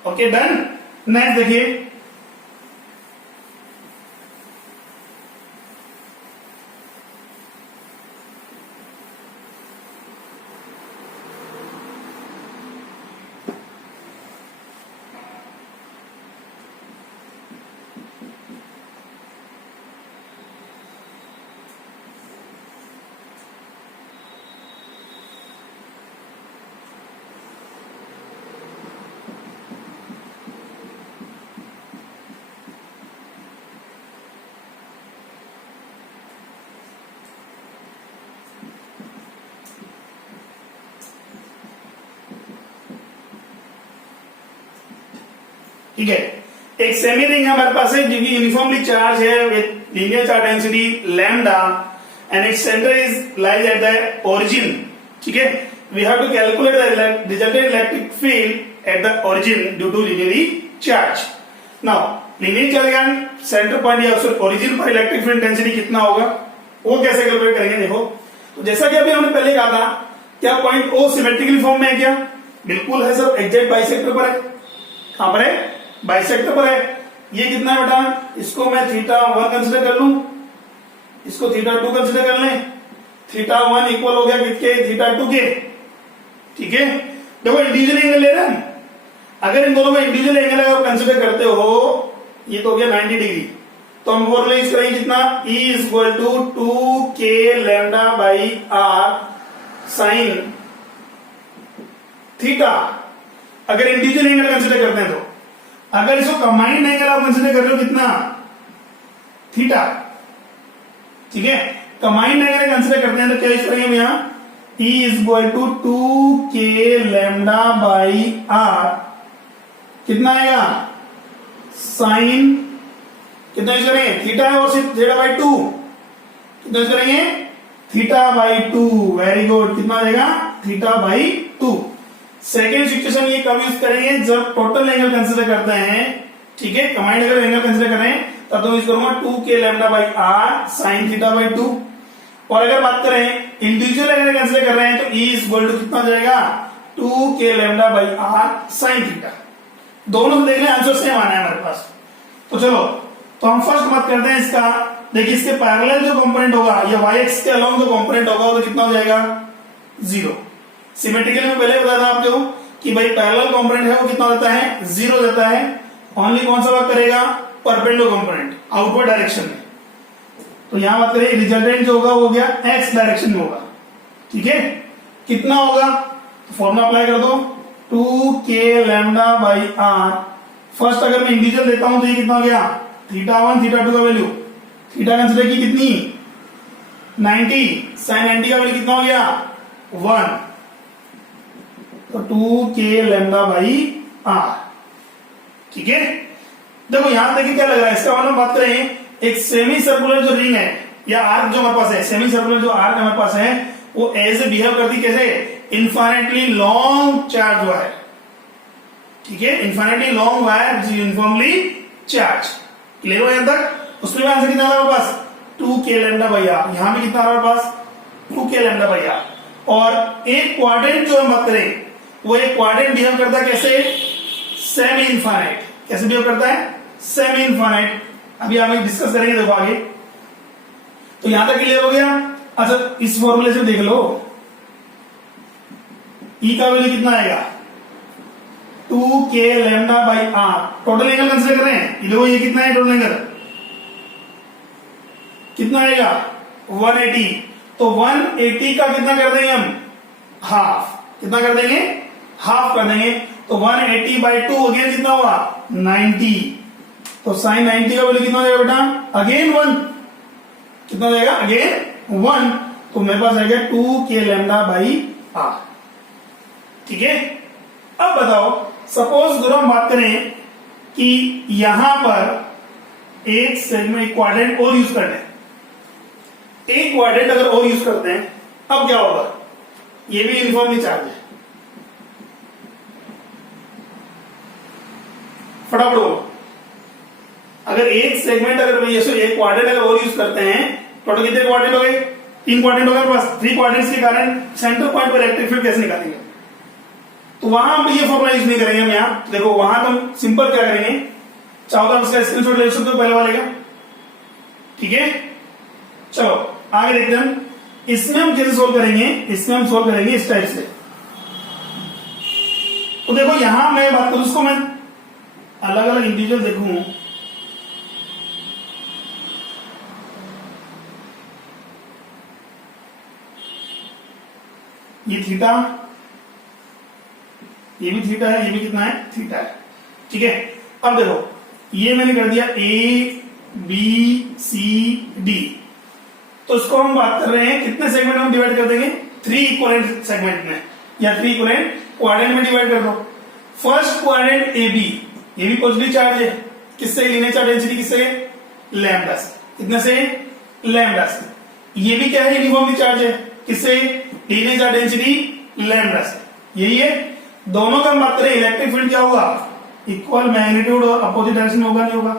ओके डन। नेक्स्ट देखिए, ठीक है, एक सेमी रिंग हमारे पास है जो कि यूनिफॉर्मली चार्ज है with linear charge density lambda and its centre is lies at the origin. ठीक है, we have to calculate the resultant electric field at the origin due to linearly charge. Now linear charge and centre point या origin पर electric field density कितना होगा, वो कैसे calculate करेंगे। देखो, तो जैसा कि अभी हमने पहले कहा था, क्या पॉइंट ओ सिमेट्रिकल फॉर्म में है क्या, बिल्कुल है सर, एग्जैक्ट बाइसेक्टर पर है। कहां पर है, बाइसेक्टर पर है। ये कितना है बेटा, इसको मैं θ1 कंसिडर कर लूं, इसको θ2 कंसिडर कर लें, θ1 इक्वल हो गया किसके, θ2 के। ठीक है, देखो इंडिविजुअल एंगल ले रहे हैं, अगर इन दोनों में इंडिविजुअल एंगल अगर कंसिडर करते हो, ये तो हो गया 90 डिग्री, तो हम फॉर्मुला करेंगे कितना, E equal to 2k lambda by r sine theta. अगर इंडिविजुअल एंगल कंसिडर करते हैं तो, अगर इसको कंबाइंड एंगल आप कंसिडर कर रहे हो कितना, थीटा। ठीक है, कंबाइंड एंगल कंसिडर करते हैं तो क्या करेंगे हम यहां, E equal to 2k lambda by r, कितना आएगा साइन, कितना यूज करेंगे, थीटा है और सिर्फ थीटा बाई 2, कितना यूज करेंगे थीटा बाई 2। वेरी गुड, कितना आ जाएगा थीटा बाई 2। सेकेंड सिचुएशन ये कब यूज करेंगे, जब टोटल एंगल कंसिडर करते हैं। ठीक है, कंबाइंड अगर एंगल कंसिडर करें तब तो यूज करूंगा 2k lambda by r sine theta by 2। और अगर बात करें इंडिविजुअल एंगल कंसिडर कर रहे हैं तो E इक्वल टू कितना जाएगा, 2k lambda by r sine theta. दोनों देख लें, आंसर सेम आना है हमारे पास। तो चलो, तो हम फर्स्ट बात करते हैं इसका। देखिए, इसके पैरेलल जो कंपोनेंट होगा या y एक्स के अलोंग जो कंपोनेंट होगा तो कितना हो जाएगा 0। सिमेट्रिकल में पहले बताया था आपको कि भाई पैरेलल कंपोनेंट है वो कितना होता है 0 देता है। ओनली कौन सा बात करेगा, परपेंडिकुलर कंपोनेंट आउटवर्ड डायरेक्शन में। तो यहां बात करें रिजल्टेंट जो होगा वो हो गया x डायरेक्शन में होगा। ठीक है, कितना होगा, तो फॉर्मूला अप्लाई कर दो, 2k lambda by are. First अगर मैं इंडिविजुअल देता हूं तो ये कितना हो गया, θ1 θ2 का वैल्यू, थीटा कंसिडर की कितनी 90, साइन 90 का वैल्यू कितना हो गया 1, तो 2k लैम्डा बाई आर। ठीक है, देखो यहां देखिए क्या लग रहा है, इसका मतलब बात करें एक सेमी सर्कुलर जो रिंग है या आर्क जो हमारे पास है, सेमी सर्कुलर जो आर्क हमारे पास है वो ऐसे बिहेव करती कैसे, इनफाइनाइटली लॉन्ग चार्ज वायर। ठीक है, infinitely long wire uniformly charge. Clear हो यहां तक। उसमें आंसर कितना आ रहा है हमारे पास 2k लैम्डा बाई आर। यहां पे कितना आ रहा है हमारे पास 2k लैम्डा बाई आर। और एक क्वाड्रेंट जो हम बात करें वो एक क्वाड्रेंट बिहेव करता है कैसे, सेमी इनफाइनाइट। कैसे बिहेव करता है, सेमी इनफाइनाइट। अभी हम डिस्कस करेंगे देखो आगे। तो यहां तक क्लियर हो गया। अच्छा इस फॉर्मूले से देख लो, ई का वैल्यू कितना आएगा 2k lambda by R. Total angle consider कर रहे हैं, देखो ये कितना है टोटल एंगल, कितना आएगा 180। तो 180 का कितना कर देंगे हम, हाफ। कितना कर देंगे, हाफ कर देंगे। तो 180 बाई 2 अगेन कितना हुआ 90। तो साइन 90 का वैल्यू कितना हो जाएगा बेटा, अगेन 1। कितना हो जाएगा, अगेन 1। तो मेरे पास आएगा 2k लैम्डा बाई आर। ठीक है, अब बताओ सपोज गुरु हम बात करें कि यहां पर एक सेगमेंट क्वाड्रेंट और यूज करते हैं, एक क्वाड्रेंट अगर और यूज करते हैं, अब क्या होगा, ये भी यूनिफॉर्मली चार्ज है। फटाफट बोलो, अगर एक सेगमेंट अगर एक क्वाड्रेंट अगर और यूज करते हैं, टोटल कितने क्वाड्रेंट हो गए, 3 क्वाड्रेंट हो गए बस। 3 क्वाड्रेंट्स के कारण सेंटर पॉइंट पर इलेक्ट्रिक फील्ड कैसे निकालेंगे, तो वहां हम ये फॉर्मूला यूज नहीं करेंगे हम। यहां देखो वहां तो हम सिंपल क्या करेंगे, चाहो तो इसका स्क्रीनशॉट ले सकते हो पहले वाले का। ठीक है, चलो आगे देखते हैं हम इसमें हम कैसे सोल्व करेंगे। इसमें हम सोल्व करेंगे इस टाइप से। तो देखो यहां मैं बात करूं, उसको मैं अलग अलग इंडिविजुअल देखूं, ये थीटा, ये भी थीटा है, ये भी कितना है थीटा है। ठीक है, अब देखो ये मैंने कर दिया ए बी सी डी। तो इसको हम बात कर रहे हैं कितने सेगमेंट में डिवाइड कर देंगे, 3 इक्विवेलेंट सेगमेंट में या 3 इक्विवेलेंट क्वाड्रेंट में डिवाइड कर दो। First quadrant A B positive charge है, किससे, लीनियर चार्ज डेंसिटी किससे, लैम्डा से। कितने से, लैम्डा से। ये भी क्या है, यूनिफॉर्मली चार्ज है, किससे, लीनियर चार्ज डेंसिटी लैम्डा से। यही है, दोनों का हम बात करें इलेक्ट्रिक फील्ड क्या होगा, इक्वल मैग्नीट्यूड और अपोजिट डायरेक्शन में होगा, नहीं होगा।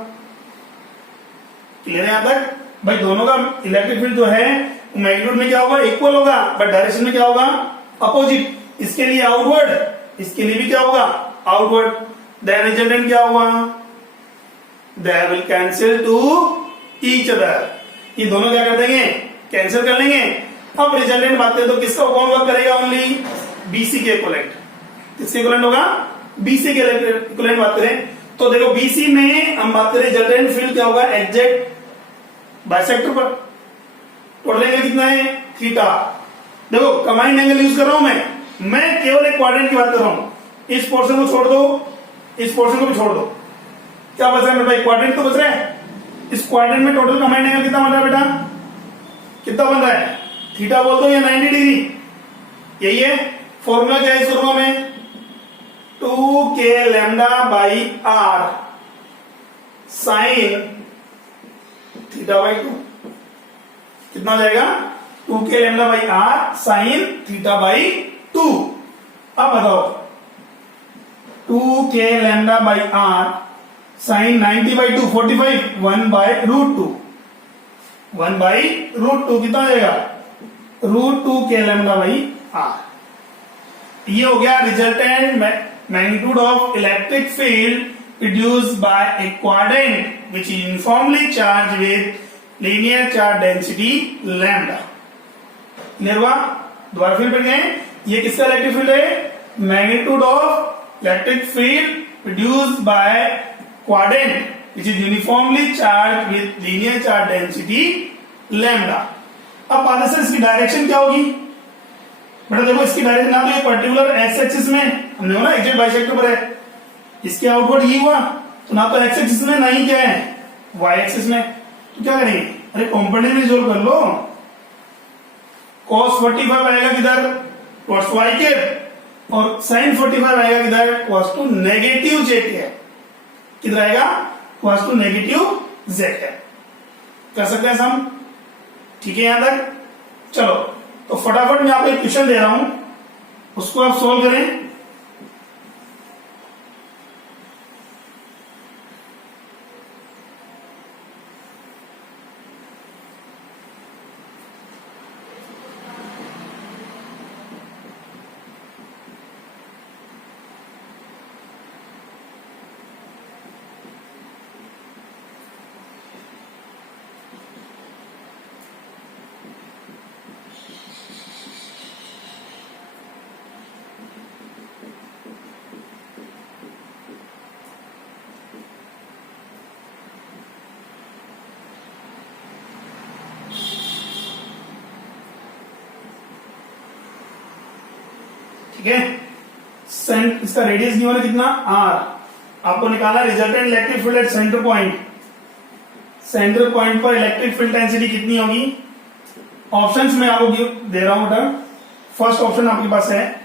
क्लियर है यहां तक भाई, दोनों का इलेक्ट्रिक फील्ड जो है मैग्नीट्यूड में क्या होगा, इक्वल होगा, बट डायरेक्शन में क्या होगा, अपोजिट। इसके लिए आउटवर्ड, इसके लिए भी क्या होगा, आउटवर्ड। देन रिजल्टेंट क्या होगा, they will cancel two each other. ये दोनों क्या कर देंगे, कैंसिल कर लेंगे। अब रिजल्टेंट बात करें तो किसका कौन वर्क करेगा, ओनली बीसी के इक्विवेलेंट। किसके इक्विवेलेंट होगा, बीसी के इक्विवेलेंट बात करें तो देखो बीसी में हम बात करें रिजल्टेंट फील्ड क्या होगा, एग्जैक्ट बाइसेक्टर पर। टोटल एंगल कितना है, थीटा। देखो कंबाइंड एंगल यूज कर रहा हूं मैं केवल एक क्वाड्रेंट की बात कर रहा हूं। इस पोर्शन को छोड़ दो, इस पोर्शन को भी छोड़ दो, क्या बच रहा है मेरे भाई, क्वाड्रेंट तो बच रहा है। इस क्वाड्रेंट में टोटल कंबाइंड एंगल कितना बन रहा है बेटा, कितना बन रहा है, थीटा बोल दो या 90 डिग्री। यही है फॉर्मूला, क्या है शुरू में 2k lambda by R sine theta by 2। कितना हो जाएगा, 2k lambda by R sine theta by 2। अब बताओ 2k lambda by R sine 90 by 2 45, 1 by root 2, 1 by root 2 कितना हो जाएगा, root 2k lambda by are. ये हो गया resultant magnitude of electric field produced by a quadrant which is uniformly charged with linear charge density lambda। Clear हुआ, दोबारा फिर पढ़ गए, ये किसका इलेक्ट्रिक फील्ड है, magnitude of electric field produced by quadrant which is uniformly charged with linear charge density lambda। अब बात है इसकी डायरेक्शन क्या होगी, बेटा देखो इसकी डायरेक्शन ना तो ये पर्टिकुलर एक्स एक्सिस में हमने बोला एग्जैक्ट बाइसेक्टर पर है, इसके आउटवर्ड ये हुआ, तो ना तो एक्स एक्सिस में ना ही क्या है वाई एक्सिस में, तो क्या करेंगे, अरे कॉम्पोनेंट में जोड़ कर लो, cos 45 आएगा किधर टुवर्ड्स वाई के, और sin 45 आएगा किधर टुवर्ड्स टू नेगेटिव जे के, किधर आएगा टुवर्ड्स टू नेगेटिव जे के। कर सकते हैं हम, ठीक है यहां तक। चलो तो फटाफट मैं आपको एक क्वेश्चन दे रहा हूं, उसको आप सोल्व करें। ठीक है, इसका रेडियस गिवन है कितना r, आपको निकाला resultant electric field at centre point, centre point पर इलेक्ट्रिक फील्ड डेंसिटी कितनी होगी। ऑप्शंस में आपको दे रहा हूं बेटा, फर्स्ट ऑप्शन आपके पास है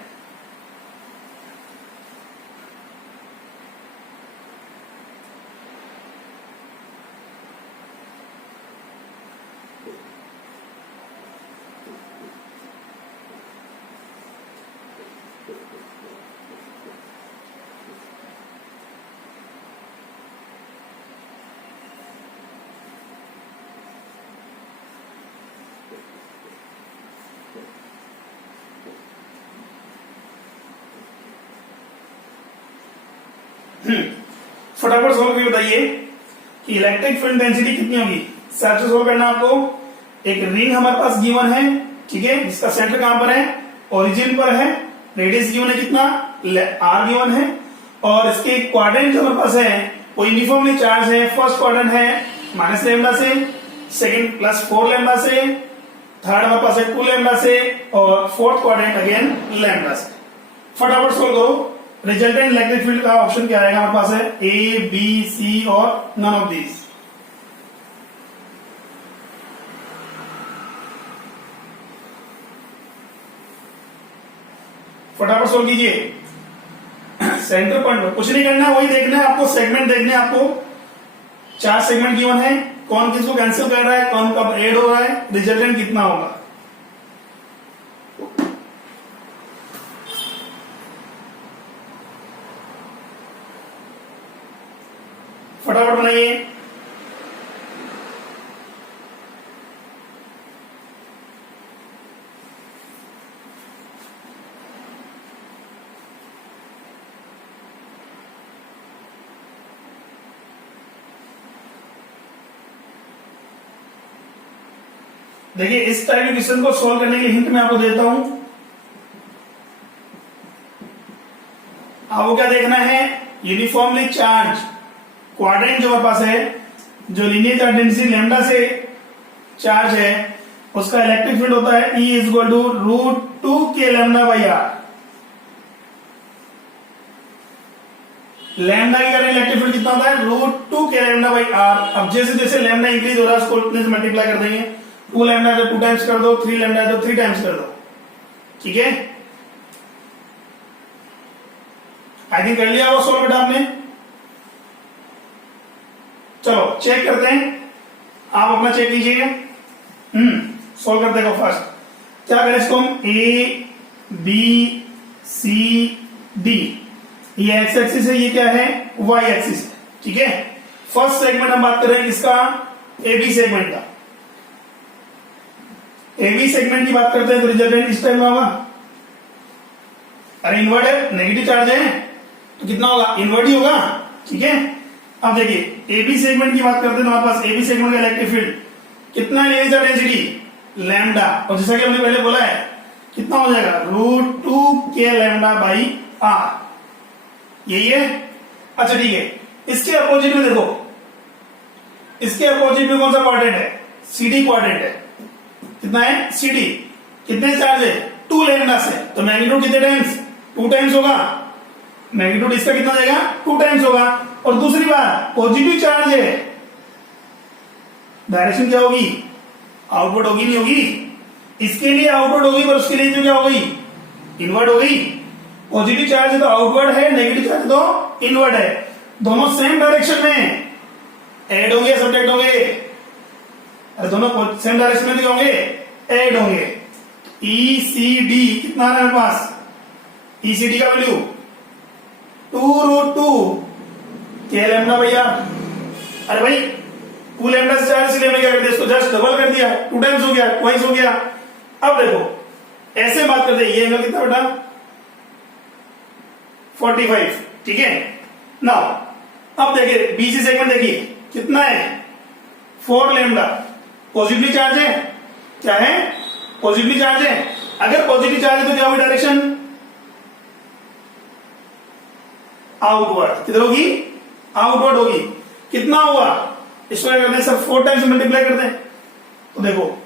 फटाफट सोल्व करके बताइए कि इलेक्ट्रिक फील्ड डेंसिटी कितनी होगी। सबसे सोल्व करना आपको, एक रिंग हमारे पास गिवन है, ठीक है, जिसका सेंटर कहां पर है, ओरिजिन पर है, रेडियस गिवन है कितना r गिवन है, और इसके क्वाड्रेंट जो हमारे पास है वो यूनिफॉर्मली चार्ज है। फर्स्ट क्वाड्रेंट है माइनस लैम्डा से, सेकंड प्लस 4 लैम्डा से, थर्ड हमारे पास है 2 लैम्डा से, और फोर्थ क्वाड्रेंट अगेन लैम्डा से। फटाफट सोल्व करो। रिजल्टेंट इलेक्ट्रिक फील्ड का ऑप्शन क्या आएगा हमारे पास है ए बी सी और नन ऑफ दीज। फटाफट सोल्व कीजिए। सेंटर पॉइंट कुछ नहीं करना है, वही देखना है आपको, सेगमेंट देखने हैं आपको। 4 सेगमेंट गिवन है, कौन किसको कैंसिल कर रहा है, कौन कब ऐड हो रहा है, रिजल्टेंट कितना होगा। फटाफट बनाइए। देखिए इस टाइप के क्वेश्चन को सॉल्व करने के लिए हिंट मैं आपको देता हूं। आपको क्या देखना है, यूनिफॉर्मली चार्ज क्वाड्रेंट जो हमारे पास है, जो लीनियर चार्ज डेंसिटी लैम्डा से चार्ज है, उसका इलेक्ट्रिक फील्ड होता है E is equal to √2 k lambda by r। Lambda की करंट इलेक्ट्रिक फील्ड कितना होता है, √2 k लैम्डा बाई r। अब जैसे जैसे लैम्डा इंक्रीज हो रहा है उसको उतने से मल्टीप्लाई कर देंगे। 2 लैम्डा है तो 2 टाइम्स कर दो, 3 लैम्डा है तो 3 टाइम्स कर दो, ठीक है। आई थिंक कर लिया वो सोल्व बेटा आपने। चलो चेक करते हैं, आप अपना चेक कीजिएगा। सोल्व करते हैं फर्स्ट। क्या करें इसको हम, ए बी सी डी, ये एक्स एक्सिस है, ये क्या है वाई एक्सिस है, ठीक है। फर्स्ट सेगमेंट हम बात कर रहे हैं किसका, ए बी सेगमेंट का। ए बी सेगमेंट की बात करते हैं तो रिजल्टेंट इस टाइम में होगा, अरे इन्वर्ट है, नेगेटिव चार्ज है तो कितना होगा, इन्वर्ट ही होगा, ठीक है। अब देखिए एबी सेगमेंट की बात करते हैं तो हमारे पास एबी सेगमेंट का इलेक्ट्रिक फील्ड कितना है, लीनियर चार्ज डेंसिटी लैम्डा, और जैसा कि हमने पहले बोला है कितना हो जाएगा, √2 k लैम्डा बाई r, यही है। अच्छा ठीक है, इसके अपोजिट में देखो, इसके अपोजिट में कौन सा क्वाड्रेंट है, सीडी क्वाड्रेंट है। कितना है सीडी, कितने चार्ज है 2 लैम्डा से, तो मैग्नीट्यूड कितने टाइम्स 2 टाइम्स होगा, मैग्नीट्यूड इसका कितना हो जाएगा 2 टाइम्स होगा। और दूसरी बात पॉजिटिव चार्ज है, डायरेक्शन क्या होगी, आउटवर्ड होगी नहीं होगी, इसके लिए आउटवर्ड होगी पर उसके लिए तो क्या हो गई, इनवर्ड हो गई। पॉजिटिव चार्ज है तो आउटवर्ड है, नेगेटिव चार्ज तो इनवर्ड है, दोनों सेम डायरेक्शन में ऐड होंगे, सब्जेक्ट होंगे, अरे दोनों सेम डायरेक्शन में होंगे, ऐड होंगे। ECD कितना आ रहा है मेरे पास, ECD का वैल्यू 2√2 के लैम्डा भैया। अरे भाई 2 लैम्डा से चार्ज, इसलिए मैंने क्या कर दिया, इसको जस्ट डबल कर दिया, 2 टाइम्स हो गया, ट्वाइस हो गया। अब देखो ऐसे बात करते हैं, ये एंगल कितना बेटा 45, ठीक है ना। अब देखिए BC सेगमेंट देखिए कितना है 4 लैम्डा, पॉजिटिवली चार्ज है, क्या है पॉजिटिवली चार्ज है। अगर पॉजिटिव चार्ज है तो क्या होगी डायरेक्शन, आउटवर्ड, किधर होगी, आउटवर्ड होगी। कितना हुआ, इसको क्या करते हैं सर 4 टाइम्स मल्टीप्लाई करते हैं, तो देखो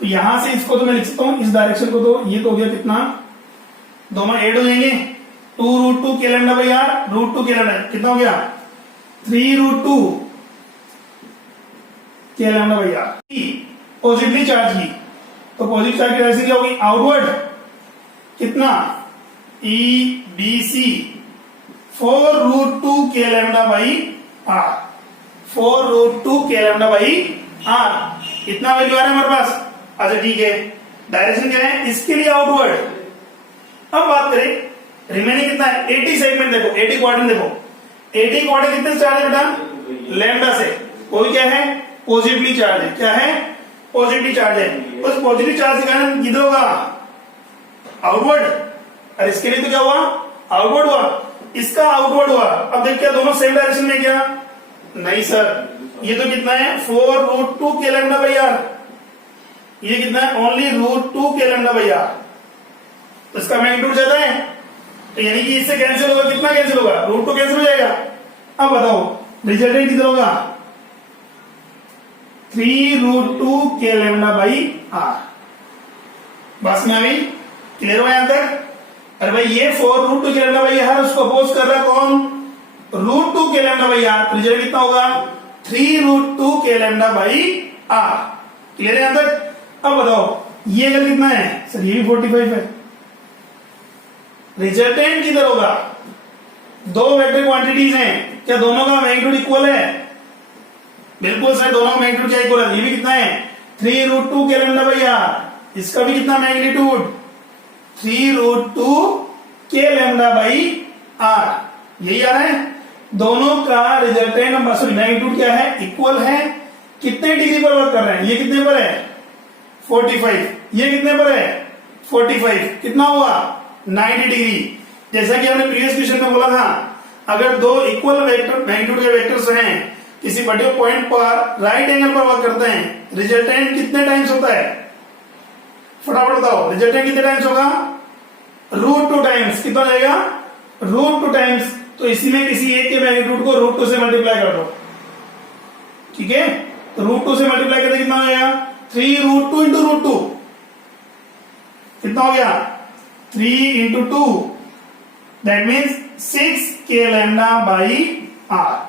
तो यहां से इसको तो मैं लिख सकता हूं इस डायरेक्शन को, तो ये तो हो गया कितना, दोनों ऐड हो जाएंगे, 2√2 के lambda by are, √2 K lambda कितना हो गया 3√2 के lambda by R. Positively charge की, तो पॉजिटिव चार्ज की डायरेक्शन क्या होगी, आउटवर्ड, कितना EBC 4√2 के लैम्डा बाई आर, 4√2 के लैम्डा बाई आर, इतना वैल्यू आ रहा है हमारे पास। अच्छा ठीक है, डायरेक्शन क्या है इसके लिए आउटवर्ड। अब बात करें रिमेनिंग कितना है, 80 सेगमेंट देखो, 80 क्वाड्रेंट देखो, 80 क्वाड्रेंट कितने से चार्ज है बेटा, लैम्डा से, कोई क्या है पॉजिटिवली चार्ज है, क्या है पॉजिटिव चार्ज है, उस पॉजिटिव चार्ज के कारण किधर होगा आउटवर्ड, और इसके लिए तो क्या हुआ आउटवर्ड हुआ, इसका आउटवर्ड हुआ। अब देख क्या दोनों सेम डायरेक्शन में, क्या नहीं सर, ये तो कितना है 4√2 के लैम्डा बाई आर, ये कितना है only √2 K lambda by are, तो इसका मैग्नीट्यूड ज्यादा है, तो यानी कि इससे कैंसिल होगा, कितना कैंसिल होगा, √2 कैंसिल हो जाएगा। अब बताओ रिजल्टेंट किधर होगा 3√2 के लैम्डा बाई आर। बस में आ गई, क्लियर हुआ यहां तक। अरे भाई ये 4√2 के लैम्डा बाई आर, उसको अपोज कर रहा है कौन, √2 के लैम्डा बाई आर, तो रिजल्ट कितना होगा 3√2 के लैम्डा बाई आर। क्लियर है यहां तक। अब बताओ ये एंगल कितना है सर, ये भी 45 है, रिजल्टेंट किधर होगा, दो वेक्टर क्वांटिटीज हैं, क्या दोनों का मैग्नीट्यूड इक्वल है, बिल्कुल सर दोनों का मैग्नीट्यूड क्या इक्वल है, ये भी कितना है 3√2 के लैम्डा बाई आर, इसका भी कितना मैग्नीट्यूड 3√2 के लैम्डा बाई आर, यही आ रहा है। दोनों का रिजल्टेंट मैग्नीट्यूड क्या है इक्वल है, कितने डिग्री पर वर्क कर रहे हैं, ये कितने पर है 45, ये कितने पर है 45, कितना हुआ 90 डिग्री। जैसा कि हमने प्रीवियस क्वेश्चन में बोला था, अगर दो इक्वल वेक्टर मैग्नीट्यूड के वेक्टर्स हैं किसी पर्टिकुलर पॉइंट पर राइट एंगल पर वर्क करते हैं, रिजल्टेंट कितने टाइम्स होता है, फटाफट बताओ रिजल्टेंट कितने टाइम्स होगा, √2 टाइम्स, कितना जाएगा √2 टाइम्स। तो इसी में किसी एक के मैग्नीट्यूड को √2 से मल्टीप्लाई कर दो, ठीक है, तो √2 से मल्टीप्लाई करते कितना हो जाएगा 3√2 इंटू √2, कितना हो गया 3 इंटू 2, दैट मीन्स 6 के लैम्डा बाई आर।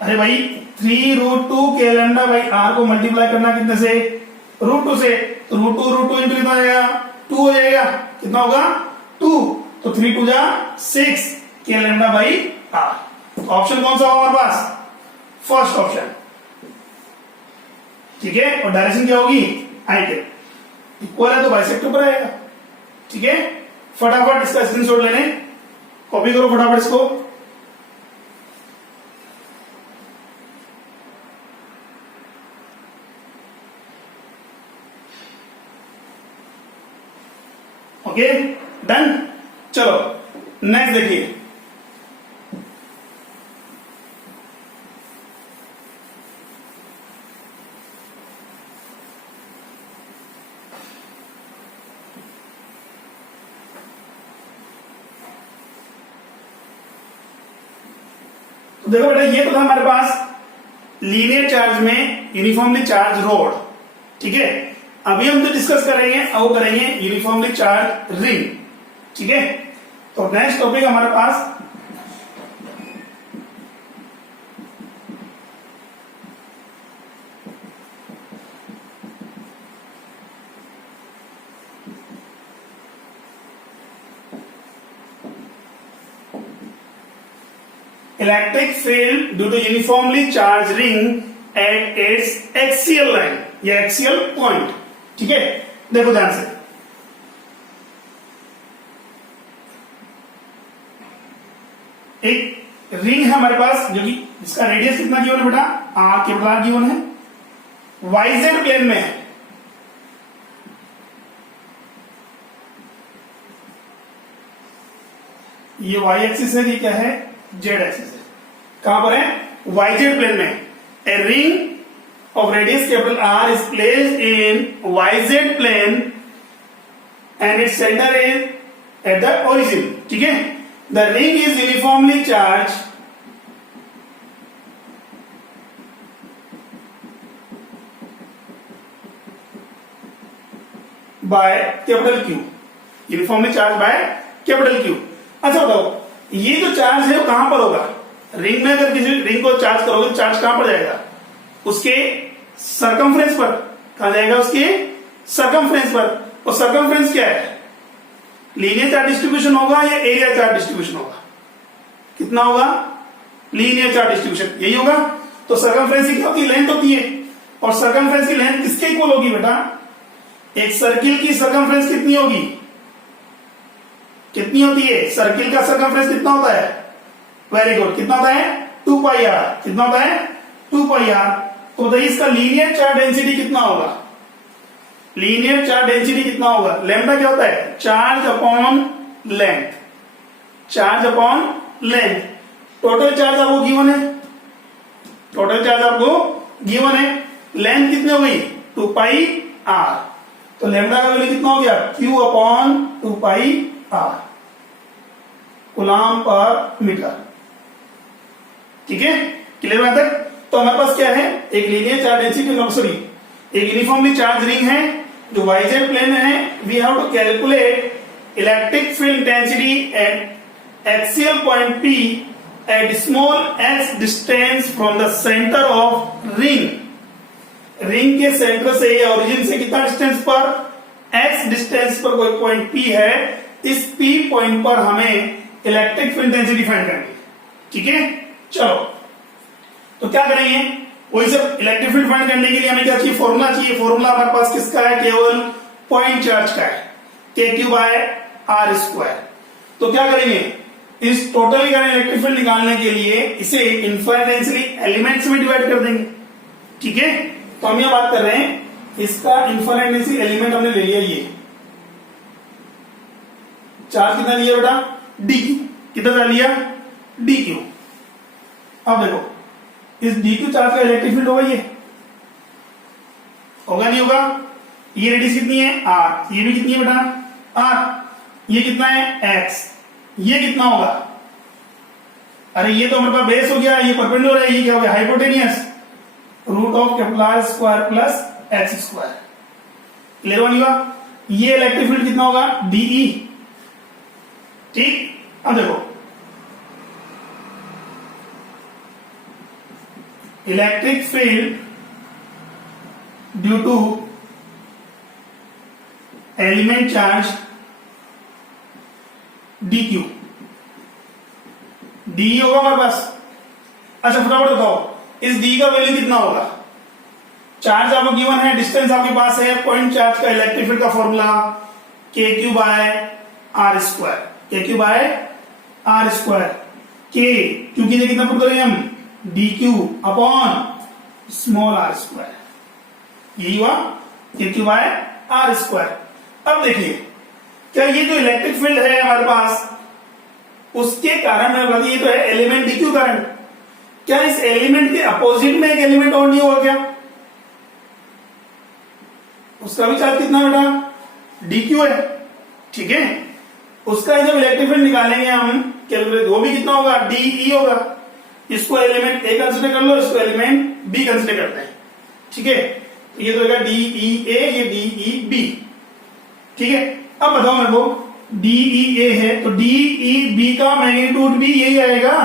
अरे भाई 3√2 के लैम्डा बाई आर को मल्टीप्लाई करना कितने से √2 से, तो √2 इंटू कितना हो जाएगा 2 हो जाएगा, कितना होगा 2, तो 3 2 जा 6 के लैम्डा बाई आर। ऑप्शन कौन सा होगा हमारे पास, फर्स्ट ऑप्शन, ठीक है। और डायरेक्शन क्या होगी आई के इक्वल है तो बाइसेक्टर पर आएगा, ठीक है। फटाफट इसका स्क्रीनशॉट लेने, कॉपी करो फटाफट इसको। ओके डन, चलो नेक्स्ट देखिए, तो देखो बेटा ये तो था हमारे पास लीनियर चार्ज में यूनिफॉर्मली चार्ज रोड, ठीक है। अभी हम जो डिस्कस करेंगे वो करेंगे यूनिफॉर्मली चार्ज रिंग, ठीक है। तो नेक्स्ट टॉपिक हमारे पास electric field due to uniformly charge ring at its axial line या एक्सियल पॉइंट। ठीक है, देखो ध्यान से, एक रिंग है हमारे पास जो कि जिसका रेडियस कितना गिवन है बेटा, आर के बराबर गिवन है, वाईजेड प्लेन में है। ये वाई एक्सिस है, ये क्या है, जेड एक्सिस है। कहां पर है, वाईजेड प्लेन में। A ring of radius capital R is placed in YZ plane and its centre is at the origin. ठीक है, the ring is uniformly charge by capital Q, uniformly charge by capital Q. अच्छा बताओ, ये जो charge है वो कहां पर होगा, रिंग में अगर किसी रिंग को चार्ज करोगे तो चार्ज कहां पर जाएगा, उसके सरकमफ्रेंस पर। कहां जाएगा, उसके सरकमफ्रेंस पर। और सरकमफ्रेंस क्या है, लीनियर चार्ज डिस्ट्रीब्यूशन होगा या एरिया चार्ज डिस्ट्रीब्यूशन होगा, कितना होगा, लीनियर चार्ज डिस्ट्रीब्यूशन, यही होगा। तो सरकमफ्रेंस की क्या होती है, लेंथ होती है। और सरकमफ्रेंस की लेंथ किसके इक्वल होगी बेटा, एक सर्किल की सरकमफ्रेंस कितनी होगी, कितनी होती है, सर्किल का सरकमफ्रेंस कितना होता है, वेरी गुड, कितना होता है, 2 पाई आर। कितना होता है, 2 पाई आर। तो बताइए इसका लीनियर चार्ज डेंसिटी कितना होगा, लीनियर चार्ज डेंसिटी कितना होगा, लैम्डा क्या होता है, charge upon length, charge upon length. Total charge आपको गिवन है, टोटल चार्ज आपको गिवन है, लेंथ कितनी हो गई, 2 पाई आर। तो लैम्डा का वैल्यू कितना हो गया, Q upon 2 pi R, coulomb पर मीटर। ठीक है, क्लियर बात है। तो हमारे पास क्या है, एक लीनियर चार्ज डेंसिटी, सॉरी एक यूनिफॉर्मली चार्ज रिंग है जो वाईजेड प्लेन में है। We have to calculate electric field intensity at axial point P at small x distance from the centre of ring. Ring के सेंटर से या origin से कितना डिस्टेंस पर, x डिस्टेंस पर कोई पॉइंट P है, इस P पॉइंट पर हमें इलेक्ट्रिक फील्ड इंटेंसिटी फाइंड करनी है। ठीक है, चलो तो क्या करेंगे, वही सब इलेक्ट्रिक फील्ड फाइंड करने के लिए हमें क्या चाहिए, फॉर्मूला चाहिए। फॉर्मूला हमारे पास किसका है, केवल पॉइंट चार्ज का है, KQ बाय आर स्क्वायर। तो क्या करेंगे, इस टोटल इलेक्ट्रिक फील्ड निकालने के लिए इसे इन्फाइनेंशियली एलिमेंट्स में डिवाइड कर देंगे। ठीक है, तो हम यह बात कर रहे हैं, इसका इन्फाइनेंशियल एलिमेंट हमने ले लिया, ये चार्ज कितना लिया बेटा, DQ, कितना डाल लिया, DQ। अब देखो इस DQ चार्ज का इलेक्ट्रिक फील्ड होगा, ये होगा नहीं होगा, ये रेडियस कितनी है R, ये भी कितनी है बेटा R, ये कितना है X, ये कितना होगा, अरे ये तो हमारे पास बेस हो गया, ये परपेंडिकुलर है, ये क्या हो गया, hypotenuse, root of capital R square plus X square. Clear होगा, ये इलेक्ट्रिक फील्ड कितना होगा, DE। ठीक, अब देखो electric field due to element charge DQ, DE होगा हमारे पास। अच्छा फटाफट बताओ, इस D का वैल्यू कितना होगा, चार्ज आपको गिवन है, डिस्टेंस आपके पास है, पॉइंट चार्ज का इलेक्ट्रिक फील्ड का formula KQ by R square, KQ by R square, K क्योंकि ये कितना पुट करेंगे हम, DQ upon small r square, यही हुआ KQ बाय आर स्क्वायर। अब देखिए क्या ये जो इलेक्ट्रिक फील्ड है हमारे पास, उसके कारण मैं बता, ये तो है एलिमेंट DQ करंट, क्या इस एलिमेंट के अपोजिट में एक एलिमेंट और नहीं होगा क्या, उसका भी चार्ज कितना बेटा, DQ है। ठीक है, उसका जब इलेक्ट्रिक फील्ड निकालेंगे हम कैलकुलेट, वो भी कितना होगा, DE होगा। इसको एलिमेंट A कंसिडर कर लो, इसको एलिमेंट B कंसिडर करते हैं। ठीक है, तो ये तो होगा DEA, ये DEB। ठीक है, अब बताओ मेरे को DEA है तो DEB का मैग्नीट्यूड भी यही आएगा।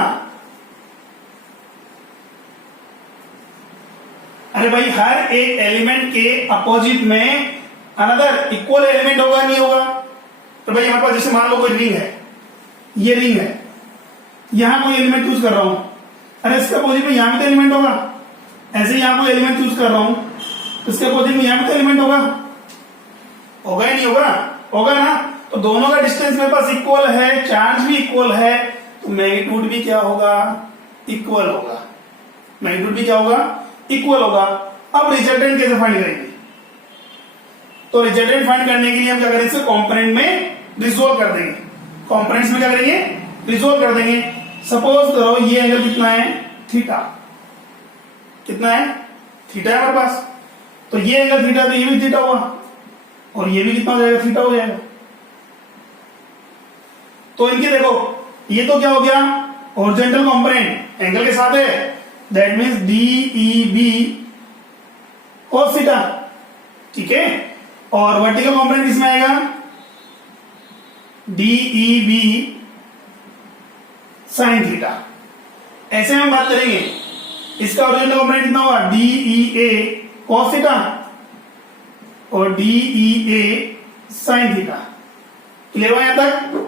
अरे भाई हर एक एलिमेंट के अपोजिट में अनदर इक्वल एलिमेंट होगा नहीं होगा? तो भाई हमारे पास जैसे मान लो कोई रिंग है, ये रिंग है, यहां कोई एलिमेंट चूज कर रहा हूं, अरे इसके अपोजिट में यहां भी तो एलिमेंट होगा। ऐसे ही यहां कोई एलिमेंट चूज कर रहा हूं, इसके अपोजिट में यहां भी तो एलिमेंट होगा, होगा या नहीं होगा? होगा ना। तो दोनों का डिस्टेंस मेरे पास इक्वल है, चार्ज भी इक्वल है, तो मैग्नीट्यूड भी क्या होगा? इक्वल होगा। मैग्नीट्यूड भी क्या होगा? इक्वल होगा। अब रिजल्टेंट कैसे फाइंड करेंगे? तो रिजल्टेंट फाइंड करने के लिए हम क्या करेंगे? इसे कंपोनेंट में रिजोल्व कर देंगे। कंपोनेंट्स में क्या करेंगे? रिजोल्व कर देंगे। सपोज करो ये एंगल कितना है? थीटा। कितना है? थीटा है हमारे पास। तो ये एंगल थीटा, तो ये भी थीटा हुआ, और ये भी कितना हो जाएगा? थीटा हो जाएगा। तो इनके देखो, ये तो क्या हो गया? हॉरिजॉन्टल कंपोनेंट एंगल के साथ है, that means DEB cos theta, ठीक है। और वर्टिकल कंपोनेंट किसमें आएगा? DEB sin theta. ऐसे हम बात करेंगे, इसका हॉरिजॉन्टल कंपोनेंट कितना होगा? DEA cos थीटा और DEA sin थीटा। क्लियर हुआ यहां तक?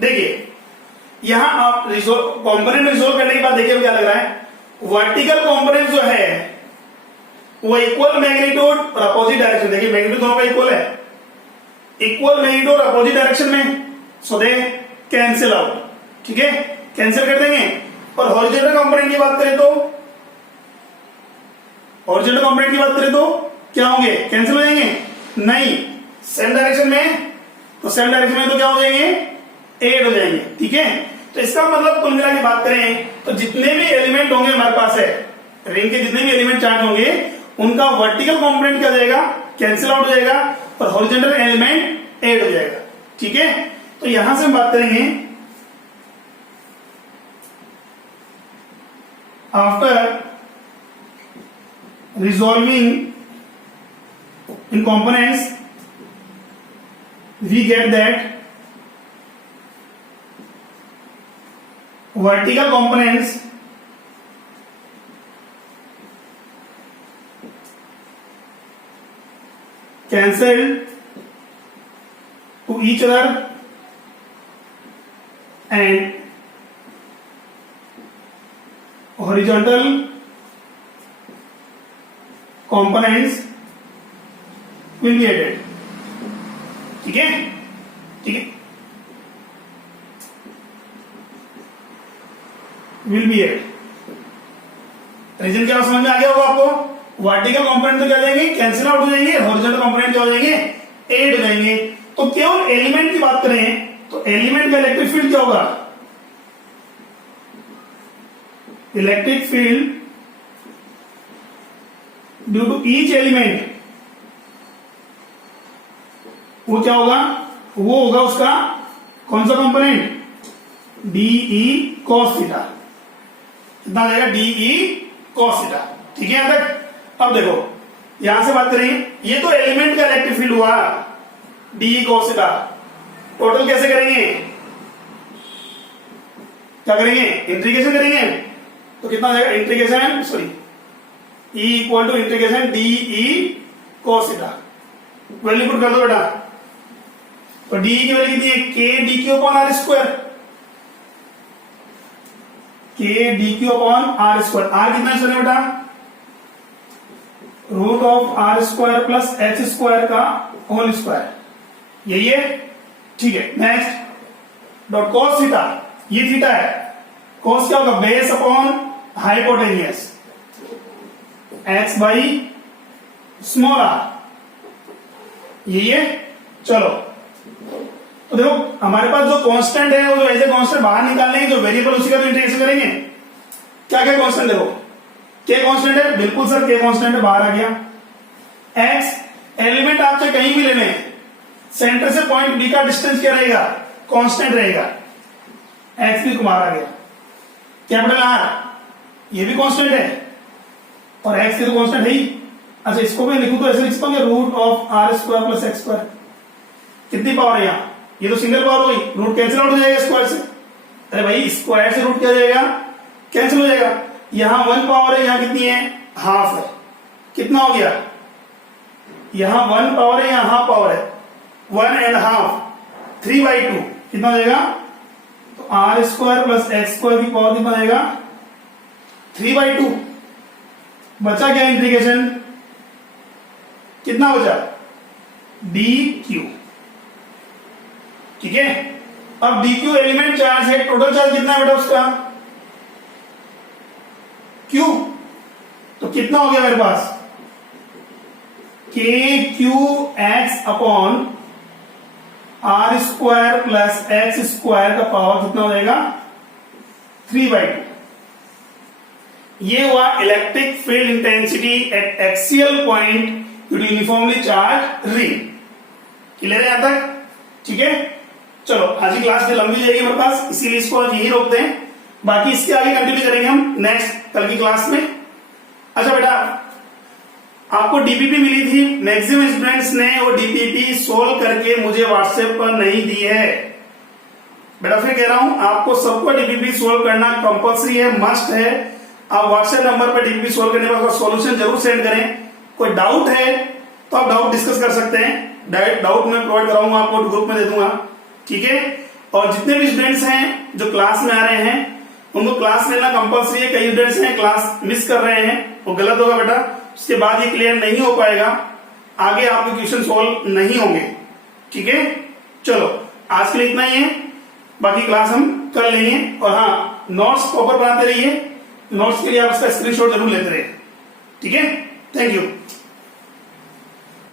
देखिए यहां आप कंपोनेंट रिजोल्व करने के बाद देखिए क्या लग रहा है? वर्टिकल कंपोनेंट जो है वो इक्वल मैग्नीट्यूड और अपोजिट डायरेक्शन, देखिए मैग्नीट्यूड दोनों का इक्वल है, इक्वल मैग्नीट्यूड अपोजिट डायरेक्शन में, सो दे कैंसिल आउट, ठीक है, कैंसिल कर देंगे। और हॉरिजॉन्टल कंपोनेंट की बात करें तो, हॉरिजॉन्टल कंपोनेंट की बात करें तो क्या होंगे? कैंसिल हो जाएंगे? नहीं, सेम डायरेक्शन में, तो सेम डायरेक्शन में तो क्या हो जाएंगे? ऐड हो जाएंगे, ठीक है। तो इसका मतलब कुल मिला के बात करें तो जितने भी एलिमेंट होंगे हमारे पास है, रिंग के जितने भी एलिमेंट चार्ज होंगे, उनका वर्टिकल कंपोनेंट क्या हो जाएगा? कैंसिल आउट हो जाएगा, और हॉरिजॉन्टल एलिमेंट ऐड हो जाएगा, ठीक है। तो यहां से हम बात करेंगे after resolving in components we get that vertical components cancel to each other and horizontal components will be added, ठीक है, ठीक है, विल बी एड। रीजन क्या समझ में आ गया होगा आपको? वर्टिकल कंपोनेंट तो क्या जाएंगे? कैंसिल आउट हो जाएंगे, हॉरिजॉन्टल कंपोनेंट क्या हो जाएंगे? ऐड हो जाएंगे। तो केवल एलिमेंट की बात करें तो एलिमेंट का इलेक्ट्रिक फील्ड क्या होगा? Electric field due to each element, वो क्या होगा? वो होगा उसका कौन सा कंपोनेंट? DE cos theta. कितना आ जाएगा? DE cos थीटा, ठीक है यहां तक। अब देखो यहां से बात करें, ये तो एलिमेंट का इलेक्ट्रिक फील्ड हुआ DE cos थीटा। टोटल कैसे करेंगे? क्या करेंगे? इंटीग्रेशन करेंगे। तो कितना आ जाएगा? Integration sorry E equal to integration DE cos theta. Value put कर दो बेटा। तो DE की वैल्यू कितनी है? K DQ upon R square, K DQ upon R square. R कितना है बेटा? Root of R square plus H square का होल स्क्वायर, यही है, ठीक है। नेक्स्ट डॉट cos थीटा, ये थीटा है, cos क्या होगा? Base upon hypotenuse x by small r, यही है। चलो तो देखो हमारे पास जो कांस्टेंट है वो जो ऐसे कांस्टेंट बाहर निकाल लेंगे, जो वेरिएबल उसी का तो इंटीग्रेशन करेंगे। क्या क्या कांस्टेंट? देखो k कांस्टेंट है, बिल्कुल सर k कांस्टेंट है, बाहर आ गया। x एलिमेंट आपसे कहीं भी ले लें, सेंटर से पॉइंट b का डिस्टेंस क्या रहेगा? कांस्टेंट रहेगा, x भी बाहर आ गया। कैपिटल R ये भी कांस्टेंट है, और x की तो कांस्टेंट है ही, अच्छा इसको मैं लिखूं तो ऐसे लिख सकता हूँ root of R square plus X square. कितनी पावर है यहाँ, ये तो सिंगल पावर हो गई, रूट कैंसिल आउट हो जाएगा स्क्वायर से। अरे भाई स्क्वायर से रूट क्या हो जाएगा, कैंसिल हो जाएगा। यहां 1 पावर है, यहां कितनी है, हाफ है, कितना हो गया, यहां 1 पावर है, यहां हाफ पावर है, 1 एंड हाफ, 3/2 कितना हो जाएगा, तो R square plus X square की पावर कितना आएगा, 3/2। बचा क्या इंटीग्रेशन, कितना बचा, dq, ठीक है। अब dq एलिमेंट चार्ज है, टोटल चार्ज कितना है बेटा उसका, q, तो कितना हो गया मेरे पास, kqx upon R square plus X square का पावर कितना हो जाएगा, 3/2। ये हुआ electric field intensity at axial point uniformly charge ring. Clear है यहां तक, ठीक है। चलो आज की क्लास में लंबी जाएगी मेरे पास, इसीलिए इसको आज यही रोकते हैं, बाकी इसके आगे कंटिन्यू करेंगे हम नेक्स्ट कल की क्लास में। अच्छा बेटा, आपको डीपीपी मिली थी, मैक्सिमम स्टूडेंट्स ने वो डीपीपी सोल्व करके मुझे व्हाट्सएप पर नहीं दी है। बेटा फिर कह रहा हूं, आपको सबको डीपीपी सोल्व करना कंपल्सरी है, मस्ट है। आप व्हाट्सएप नंबर पर डीपीपी सोल्व करने के बाद सॉल्यूशन जरूर सेंड करें। कोई डाउट है तो आप डाउट डिस्कस कर सकते हैं, डाउट मैं प्रोवाइड कराऊंगा आपको, ग्रुप में दे दूंगा, ठीक है। और जितने भी स्टूडेंट्स हैं जो क्लास में आ रहे हैं उनको क्लास लेना कंपल्सरी है। कई स्टूडेंट्स हैं क्लास मिस कर रहे हैं, वो गलत होगा बेटा, उसके बाद ये क्लियर नहीं हो पाएगा, आगे आपके क्वेश्चन सॉल्व नहीं होंगे, ठीक है। चलो आज के लिए इतना ही है, बाकी क्लास हम कर लेंगे। और हाँ, नोट्स प्रॉपर बनाते रहिए, नोट्स के लिए आप इसका स्क्रीनशॉट जरूर लेते रहिए, ठीक है। Thank you.